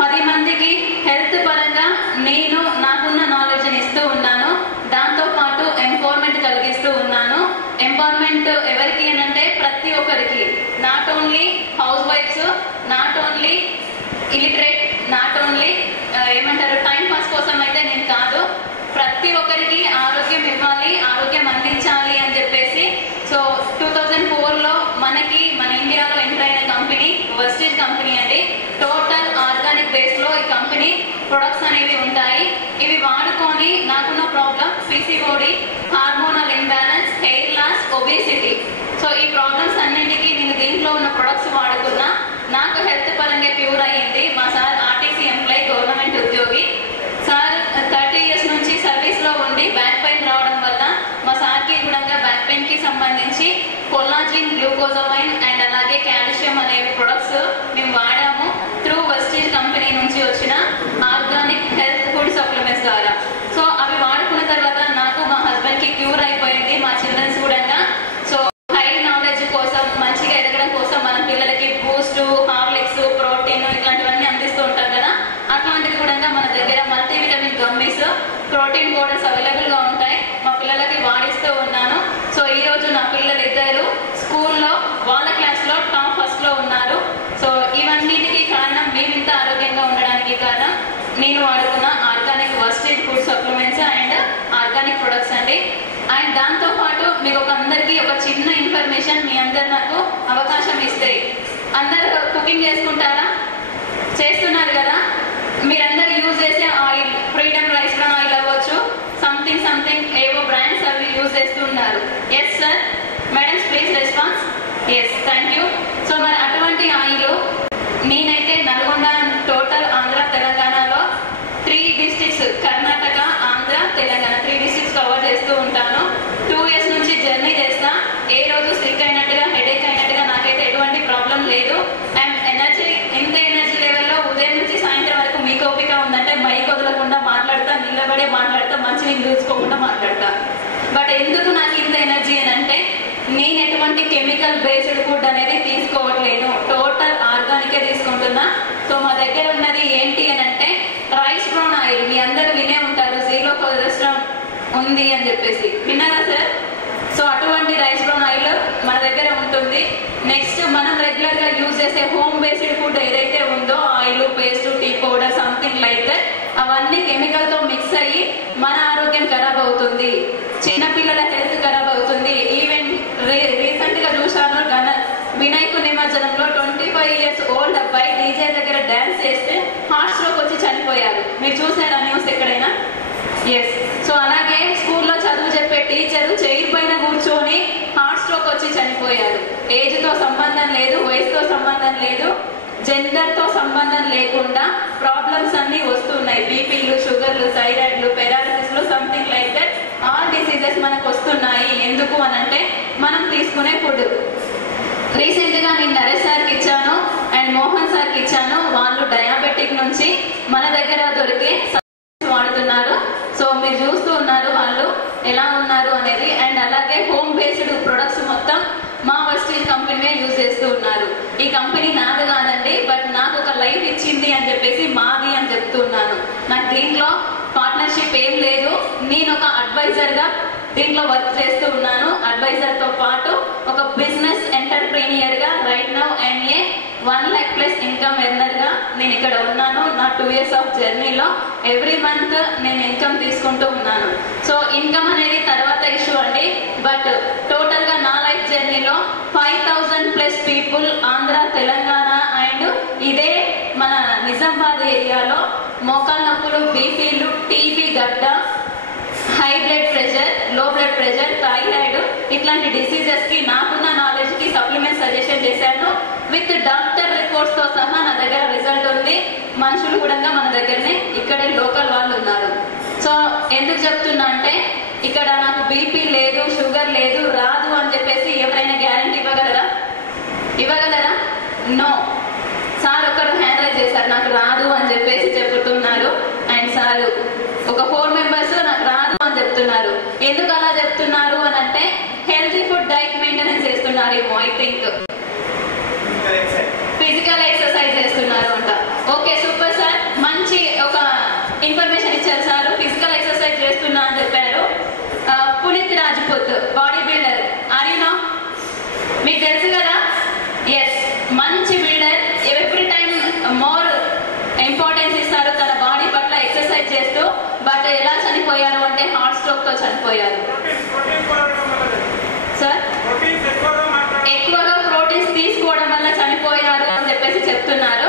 10 మందికి హెల్త్ పరంగా నేను నాకున్న నాలెడ్జ్ని ఇస్తూ ఉన్నాను. దాంతోపాటు ఎంపవర్మెంట్ కలిగిస్తూ ఉన్నాను. ఎంపవర్మెంట్ ఎవరికి అని అంటే ప్రతి ఒక్కరికి, నాట్ ఓన్లీ హౌస్ వైఫ్స్, not only illiterate, not only ఏమంటారు టైం పాస్ కోసం అయితే నేను కాదు, ప్రతి ఒక్కరికి ఆరోగ్యం ఇవ్వాలి, ఆరోగ్యం అందించాలి అని చెప్పేసి. సో 2004లో మనకి మన ఇండియాలో ఎంటర్ అయిన కంపెనీ వెస్టీజ్ కంపెనీ అండి. టోటల్ ఆర్గానిక్ బేస్లో ఈ కంపెనీ ప్రొడక్ట్స్ అనేవి ఉంటాయి. ఇవి వాడుకొని నాకున్న problem PCOD, hormonal imbalance, hair loss, obesity. So ఈ ప్రాబ్లమ్స్ అన్నింటికి నేను దీంట్లో ఉన్న ప్రొడక్ట్స్ వాడుకున్నా. నాకు హెల్త్ పరంగా క్యూర్ అయ్యింది. మా సార్ RTC ఎంప్లాయీ, గవర్నమెంట్ ఉద్యోగి. సార్ 30 years నుంచి సర్వీస్లో ఉండి బ్యాక్ పెయిన్ రావడం వల్ల మా సార్కి కూడా బ్యాక్ పెయిన్కి సంబంధించి కొల్లాజిన్, గ్లూకోజమైన్ అండ్ అలాగే కాల్షియం అనేవి ప్రొడక్ట్స్ మేము వాడాము త్రూ వెస్టీజ్ కంపెనీ నుంచి వచ్చిన ఆర్గానిక్ హెల్త్ ఫుడ్ సప్లిమెంట్స్ ద్వారా. సో అవి వాడుకున్న తర్వాత నాకు మా హస్బెండ్కి క్యూర్ అయిపోయింది, మా చిల్డ్రన్స్ కూడా. సో హై నాలెడ్జ్ కోసం, మంచిగా ఎదగడం కోసం మన పిల్లలకి బూస్ట్, హార్లిక్స్, ప్రోటీన్ ఇట్లాంటివన్నీ అందిస్తూ ఉంటాం కదా, అట్లాంటివి కూడా మన దగ్గర మల్టీవిటమిన్ గమ్మీస్, ప్రోటీన్ పౌడర్స్ అవైలబుల్గా ఉంటాయి. మా పిల్లలకి వాడిస్తూ ఉన్నాను. సో ఈరోజు నా పిల్లలు ఇద్దరు స్కూల్లో వాళ్ళ క్లాస్లో టాప్ ఫస్ట్లో ఉన్నారు. సో ఇవన్నిటికీ కారణం, మేమింత ఆరోగ్యంగా ఉండడానికి కారణం నేను వాడుకున్న organic Vestige food supplements and organic products అండి. అండ్ దాంతోపాటు మీకు అందరికీ ఒక చిన్న ఇన్ఫర్మేషన్, మీ అందరు నాకు అవకాశం ఇస్తే అందరూ కుకింగ్ చేసుకుంటారా? చేస్తున్నారు కదా. మీరందరూ యూజ్ చేసే oil Freedom rice bran oil అవ్వచ్చు, సంథింగ్ ఏవో బ్రాండ్స్ అవి యూజ్ చేస్తున్నారు. Yes sir, madams please response. Yes, thank you. So మరి అటువంటి ఆయిల్ నేనైతే నల్గొండ, టోటల్ ఆంధ్ర తెలంగాణలో 3 districts, Karnataka, Andhra, Telangana 3 districts cover చేస్తూ ఉంటాను. 2 years నుంచి జర్నీ చేస్తా. ఏ రోజు సిక్ అయినట్టుగా, హెడేక్ అయినట్టుగా నాకైతే ఎటువంటి ప్రాబ్లం లేదు. అండ్ ఎనర్జీ, ఇంత ఎనర్జీ లెవెల్లో ఉదయం నుంచి సాయంత్రం వరకు మీకు ఓపిక ఉందంటే మైక్ వదలకుండా మాట్లాడతా, నిలబడే మాట్లాడతా, మంచిని చూసుకోకుండా మాట్లాడతా. బట్ ఎందుకు నాకు ఇంత ఎనర్జీ అని అంటే నేను ఎటువంటి కెమికల్ బేస్డ్ ఫుడ్ అనేది తీసుకోవట్లేదు, టోటల్ ఆర్గానికే తీసుకుంటున్నా. సో మా దగ్గర ఉన్నది ఏంటి అని అంటే రైస్ బ్రౌన్ ఆయిల్. మీ అందరూ వినే ఉంటారు, 0 కొలెస్ట్రాల్ ఉంది అని చెప్పేసి, విన్నారా సార్? సో అటువంటి రైస్ బ్రౌన్ ఆయిల్ మన దగ్గర ఉంటుంది. నెక్స్ట్ మనం రెగ్యులర్ గా యూజ్ చేసే హోమ్ బేస్డ్ ఫుడ్ ఏదైతే ఉందో, oil, paste, tea powder, something like that, అవన్నీ కెమికల్ తో మిక్స్ అయ్యి మన ఆరోగ్యం ఖరాబ్ అవుతుంది, చిన్నపిల్లల హెల్త్ ఖరాబ్ అవుతుంది. ఈవెన్ రీసెంట్ గా చూసాను, వినాయక నిమజ్జనంలో 25 years ఓల్డ్ అబ్బాయి డీజే దగ్గర డాన్స్ చేస్తే హార్ట్ స్ట్రోక్ వచ్చి చనిపోయారు. మీరు చూసారా న్యూస్ ఎక్కడైనా? ఎస్. సో అలాగే స్కూల్లో చదువు చెప్పే టీచరు చైర్ పైన కూర్చొని హార్ట్ స్ట్రోక్ వచ్చి చనిపోయారు. ఏజ్ తో సంబంధం లేదు, వయసుతో సంబంధం లేదు, జెండర్ తో సంబంధం లేకుండా ప్రాబ్లమ్స్ అన్ని వస్తున్నాయి. బీపీలు, షుగర్లు, థైరాయిడ్లు, పెరాలసిస్లు, something like that all diseases మనకు వస్తున్నాయి. ఎందుకు అనంటే మనం తీసుకునే ఫుడ్. రీసెంట్ గా నేను నరేష్ సార్కి ఇచ్చాను అండ్ మోహన్ సార్కి ఇచ్చాను. వాళ్ళు డయాబెటిక్ నుంచి మన దగ్గర దొరికే వాడుతున్నారు. సో మీరు చూస్తూ ఉన్నారు వాళ్ళు ఎలా ఉన్నారు అనేది. అండ్ అలాగే హోమ్ బేస్డ్ ప్రొడక్ట్స్ మొత్తం మా వెస్టీజ్ కంపెనీ యూజ్ చేస్తూ ఉన్నారు. ఈ కంపెనీ నాది కాదండి, బట్ నాకు ఒక లైఫ్ ఇచ్చింది అని చెప్పేసి మాది అని చెప్తున్నాను. నాకు దీంట్లో పార్ట్నర్షిప్ ఏం లేదు. నేను ఒక అడ్వైజర్ గా దీంట్లో వర్క్ చేస్తూ ఉన్నాను. అడ్వైజర్ తో పాటు ఒక బిజినెస్ ఎంటర్ప్రీనియర్ గా right now and 1 lakh plus income earner గా నేను ఇక్కడ ఉన్నాను. నా 2 years ఆఫ్ జర్నీలో ఎవ్రీ మంత్ నేను ఇన్కమ్ తీసుకుంటూ ఉన్నాను. సో ఇన్కమ్ అనేది తర్వాత ఇష్యూ అండి, బట్ టోటల్ గా నా లైఫ్ జర్నీలో 5000 plus people Andhra, Telangana and ఇదే మన నిజామాబాద్ ఏరియాలో మోకాళ్ళ నొప్పులు, బీపీలు, టీబీ గడ్డ, హై బ్లడ్ ప్రెషర్, లో బ్లడ్ ప్రెషర్, థైరాయిడ్ ఇట్లాంటి డిసీజెస్ కి నాకున్న నాలెడ్జ్ కి సప్లిమెంట్ సజెషన్ చేశాను. విత్ డాక్టర్ రిపోర్ట్స్ తో సహా నా దగ్గర రిజల్ట్ ఉంది. మనుషులు కూడా మన దగ్గరనే ఇక్కడే లోకల్ వాళ్ళు ఉన్నారు. సో ఎందుకు చెప్తున్నా అంటే ఇక్కడ నాకు బీపీ లేదు, షుగర్ లేదు, రాదు అని చెప్పేసి ఎవరైనా గ్యారంటీ ఇవ్వగలరా? నో. సార్ ఒకరు హ్యాండిల్ చేశారు, నాకు రాదు అని చెప్పేసి చెప్తున్నారు. అండ్ సార్ ఒక 4 members నా చెప్తున్నారు. ఎందుకు అలా చెప్తున్నారు అని అంటే హెల్తీ ఫుడ్ డైట్ మెయింటెనెన్స్ చేస్తున్నారేమో, ఐ థింక్ ఫిజికల్ ఎక్సర్సైజ్ చేస్తున్నారు అంట. ఓకే సూపర్ సార్, మంచి ఒక ఇన్ఫర్మేషన్ ఇచ్చారు సార్. ఫిజికల్ ఎక్సర్సైజ్ చేస్తున్నా అని చెప్పారు. పునీత్ రాజ్పుత్ బాడీ బిల్డర్, ఆర్యునో మీకు తెలుసు కదా? ఎస్, మంచి builder. Every time more importance ఇస్తారు తన బాడీ పట్ల ఎక్సర్సైజ్ చేస్తూ. బట్ ఎలా చనిపోయారు అంటే హార్ట్ స్ట్రోక్ తో చనిపోయారు సార్. ఎక్కువగా ప్రోటీన్స్ తీసుకోవడం వల్ల చనిపోయారు అని చెప్పేసి చెప్తున్నారు.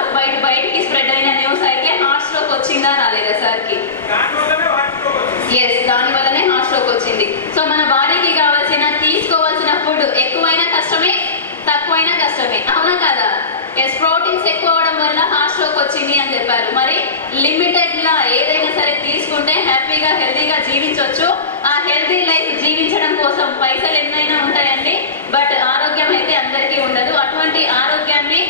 బయటికి స్ప్రెడ్ అయిన న్యూస్ అయితే హార్ట్ స్ట్రోక్ వచ్చిందా రాలేదా సార్ కి? ఎస్, దాని వల్లనే హార్ట్ స్ట్రోక్ వచ్చింది. సో మన బాడీకి కావాల్సిన తీసుకోవాల్సిన ఫుడ్ ఎక్కువైనా కష్టమే, తక్కువైనా కష్టమే, అవునా కదా? ఎస్, ప్రోటీన్స్ ఎక్కువ అవడం వల్ల హార్ట్ స్ట్రోక్ వచ్చింది అని చెప్పారు. మరి లిమిటెడ్ గా ఏదైనా సరే తీసుకుంటే హ్యాపీగా హెల్తీగా జీవించవచ్చు. ఆ హెల్తీ లైఫ్ జీవించడం కోసం పైసలు ఎన్నైనా ఉంటాయండి, బట్ ఆరోగ్యం అయితే అందరికీ ఉండదు. అటువంటి ఆరోగ్యాన్ని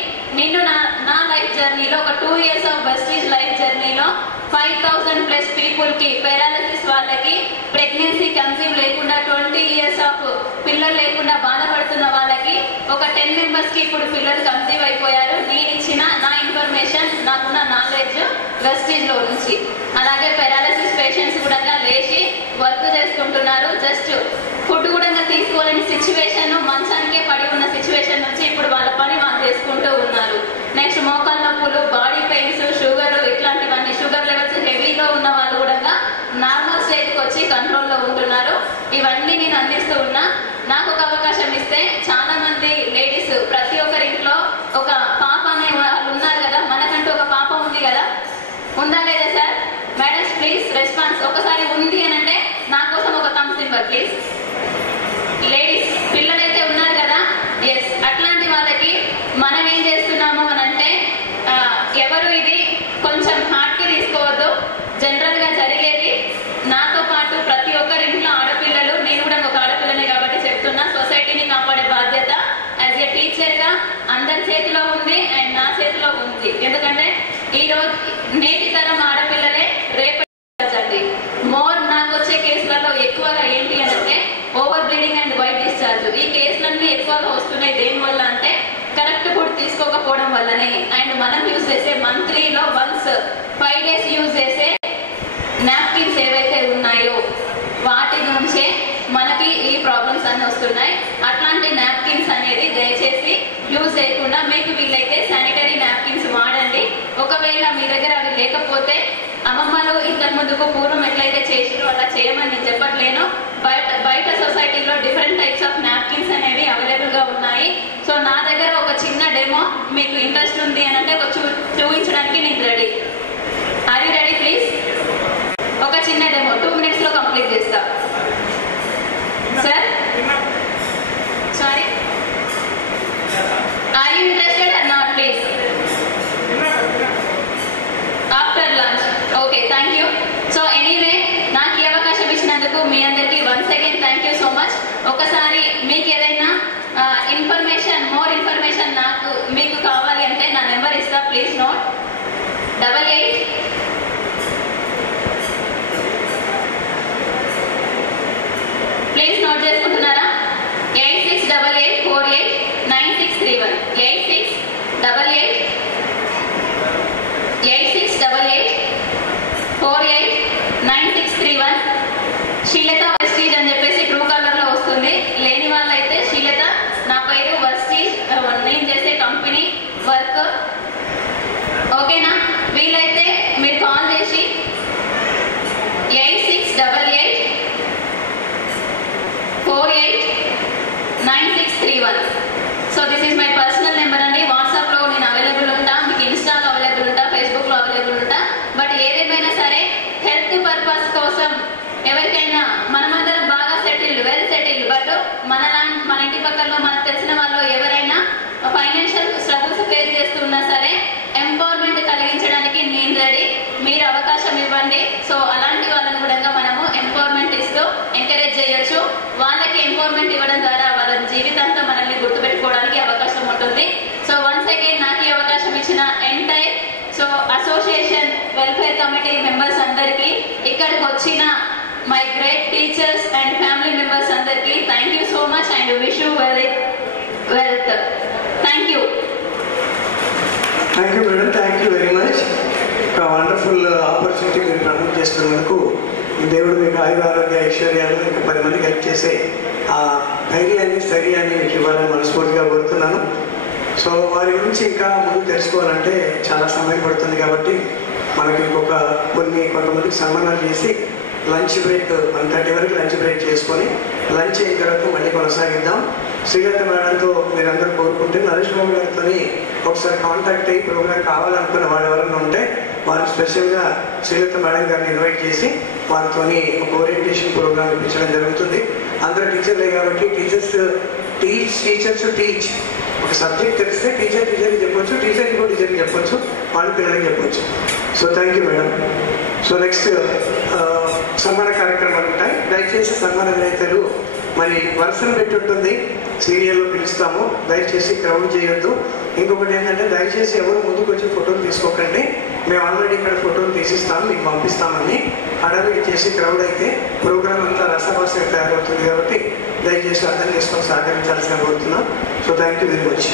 నా లైఫ్ జర్నీలో ఒక 2 years ఆఫ్ వెస్టీజ్ లైఫ్ జర్నీలో 5000+ పీపుల్ కి, పెరాలసిస్ వాళ్ళకి, ప్రెగ్నెన్సీ కన్సీవ్ లేకుండా 20 years ఆఫ్ పిల్లలు లేకుండా బాధపడుతున్న వాళ్ళకి, ఒక 10 members కి ఇప్పుడు పిల్లలు కన్సీవ్ అయిపోయారు. నేను ఇచ్చిన నా ఇన్ఫర్మేషన్, నాకున్న నాలెడ్జ్ వెస్టీజ్ లో నుంచి. అలాగే పెరాలసిస్ పేషెంట్స్ కూడా లేచి వర్క్ చేసుకుంటున్నారు. జస్ట్ ఫుడ్ కూడా తీసుకోలేని సిచ్యువేషన్, మంచానికే పడి ఉన్న సిచ్యువేషన్ నుంచి ఇప్పుడు వాళ్ళ పని వాళ్ళు చేసుకుంటూ ఉన్నారు. నెక్స్ట్ మోకాళ్ళ నొప్పులు, బాడీ పెయిన్స్, షుగర్, ఇట్లాంటివన్నీ, షుగర్ లెవెల్స్ హెవీలో ఉన్న వాళ్ళు కూడా నార్మల్ స్టేజ్కి వచ్చి కంట్రోల్లో ఉంటున్నారు. ఇవన్నీ నేను అందిస్తూ ఉన్నా. నాకు ఒక అవకాశం ఇస్తే చాలా మంది లేడీస్, ప్రతి ఒక్కరి ఇంట్లో ఒక పాప అనే వాళ్ళు ఉన్నారు కదా. మనకంటూ ఒక పాప ఉంది కదా, ఉందా లేదా సార్? Madams please response. ఒకసారి ఉంది అని అంటే నా కోసం ఒక థంబ్ సింబల్ ప్లీజ్. లేడీస్ పిల్లలైతే ఉన్నారు కదా. ఎస్, అట్లాంటి వాళ్ళకి మనం ఏం చేస్తున్నాము అని అంటే, ఎవరు ఇది కొంచెం హార్ట్ కి తీసుకోవద్దు. జనరల్ గా జరిగేది, నాతో పాటు ప్రతి ఒక్కరి ఇంట్లో ఆడపిల్లలు, నేను కూడా ఒక ఆడపిల్లనే కాబట్టి చెప్తున్నా, సొసైటీని కాపాడే బాధ్యత యాజ్ ఏ టీచర్ గా అందరి చేతిలో ఉంది అండ్ నా చేతిలో ఉంది. ఎందుకంటే ఈ రోజు నేటి తరం ఆడపిల్లలే రేపటి మోర్. నాకు వచ్చే కేసులలో ఎక్కువగా ఏంటి అంటే over bleeding and white discharge. ఈ కేసులన్నీ ఎక్కువగా వస్తున్నాయి దేనివల్ల అంటే కరెక్ట్ ఫుడ్ తీసుకోకపోవడం వల్లనే. అండ్ మనం యూజ్ చేసే మంత్లీలో వన్స్ 5 days యూజ్ చేసే నాప్కిన్స్ ఏవైతే ఉన్నాయో వాటి నుంచే మనకి ఈ ప్రాబ్లమ్స్ అన్ని వస్తున్నాయి. అట్లాంటి నాప్కిన్స్ అనేది దయచేసి యూజ్ చేయకుండా మీకు వీలైతే శానిటరీ నాప్కిన్స్ వాడండి. ఒకవేళ మీ దగ్గర అవి లేకపోతే అమ్మమ్మలు ఇంతకు ముందుకు పూర్వం ఎట్లయితే చేసిరో అలా చేయమని నేను చెప్పట్లేను. బయట సొసైటీలో డిఫరెంట్ టైప్స్ ఆఫ్ నాప్కిన్స్ అనేవి అవైలబుల్ గా ఉన్నాయి. సో నా దగ్గర ఒక చిన్న డెమో, మీకు ఇంట్రెస్ట్ ఉంది అని అంటే చూపించడానికి నేను ready. Are you ready please? ఒక చిన్న డెమో 2 minutes లో కంప్లీట్ చేస్తా sir. Sorry, are you interested or not please? After lunch. Okay, thank you. So anyway, నాకు ఈ అవకాశం ఇచ్చినందుకు మీ అందరికీ once again thank you so much. ఒకసారి మీకు ఏదైనా మోర్ ఇన్ఫర్మేషన్ మీకు కావాలి అంటే నా నెంబర్ ఇస్తా, ప్లీజ్ నోట్. 88 ప్లీజ్ నోట్ చేసుకుంటున్నారా? 8688489631. 8688489631. శ్రీలత వెస్టీజ్ అని చెప్పేసి ట్రూ కలర్ లో వస్తుంది. లేని వాళ్ళైతే శ్రీలత, నా పేరు వెస్టీజ్, నేను చేసే కంపెనీ వర్క్. ఓకేనా? వీలైతే మీరు కాల్ చేసి 8688489631. So this is my personal number అండి. వాట్సాప్ లో నేను అవైలబుల్ ఉంటా, మీకు ఇన్స్టాలో అవైలబుల్ ఉంటా, ఫేస్బుక్ లో అవైలబుల్ ఉంటా. బట్ ఏదేమైనా సరే హెల్త్ పర్పస్ కోసం ఎవరికైనా, మనమందరం బాగా వెల్ సెటిల్డ్, బట్ మన ఇంటి పక్కల్లో మనకు తెలిసిన వాళ్ళు ఎవరైనా ఫైనాన్షియల్ స్ట్రగుల్స్ ఫేస్ చేస్తున్నా సరే ఎంపవర్మెంట్ కలిగించడానికి నేను రెడీ. మీరు అవకాశం ఇవ్వండి. సో అలాంటి వాళ్ళని కూడా మనము ఎంపవర్మెంట్ ఇస్తూ ఎంకరేజ్ చేయొచ్చు. వాళ్ళకి ఎంపవర్మెంట్ ఇవ్వడం ద్వారా వాళ్ళ జీవితాంతం మనల్ని గుర్తుపెట్టుకోవడానికి అవకాశం ఉంటుంది. సో వన్స్ అగైన్ నాకు ఈ అవకాశం ఇచ్చిన entire association welfare committee members అందరికీ, ఇక్కడికి వచ్చిన my great teachers and family members అందరికీ thank you so much and wish you wealth. Thank you. Thank you madam, thank you very much. ఒక wonderful opportunity మీరు ప్రమోట్ చేస్తున్నందుకు దేవుడు మీకు ఆయుర ఆరోగ్య ఐశ్వర్యాలు ఇంకా 10 మందికి హెల్ప్ చేసే ఆ ధైర్యాన్ని స్థైర్యాన్ని మీకు ఇవ్వాలని మనస్ఫూర్తిగా కోరుతున్నాను. సో వారి గురించి ఇంకా ముందు తెలుసుకోవాలంటే చాలా సమయం పడుతుంది కాబట్టి మనకి కొంతమందికి సన్మానాలు చేసి లంచ్ బ్రేక్ 1:30 వరకు లంచ్ బ్రేక్ చేసుకొని లంచ్ అయిన తర్వాత మళ్ళీ కొనసాగిద్దాం. శ్రీలత మేడంతో మీరందరూ కోరుకుంటే నరేష్ బాబు గారితో ఒకసారి కాంటాక్ట్ అయ్యి ప్రోగ్రామ్ కావాలనుకున్న వాళ్ళు ఎవరైనా ఉంటే వారు స్పెషల్గా శ్రీలత మేడం గారిని ఇన్వైట్ చేసి వారితో ఒక ఓరియంటేషన్ ప్రోగ్రామ్ ఇప్పించడం జరుగుతుంది. అందరూ టీచర్లే కాబట్టి టీచర్స్ టీచ్ ఒక సబ్జెక్ట్ తెలిస్తే టీచర్కి చెప్పొచ్చు, టీచర్కి చెప్పొచ్చు, వాళ్ళ పిల్లలకి చెప్పొచ్చు. So thank you madam. So next సన్మాన కార్యక్రమాలు ఉంటాయి. దయచేసి సన్మాన గ్రహీతలు మరి వరుసను పెట్టి ఉంటుంది, సీరియల్లో పిలుస్తాము, దయచేసి క్రౌడ్ చేయొద్దు. ఇంకొకటి ఏంటంటే దయచేసి ఎవరు ముందుకు వచ్చి ఫోటోలు తీసుకోకండి. మేము ఆల్రెడీ ఇక్కడ ఫోటోలు తీసిస్తాము, మీకు పంపిస్తామని హడావిడి చేసి క్రౌడ్ అయితే ప్రోగ్రామ్ అంతా రసభాసగా తయారవుతుంది కాబట్టి దయచేసి అర్థం చేసుకొని సహకరించాల్సిన కోరుతున్నాం. So thank you very much.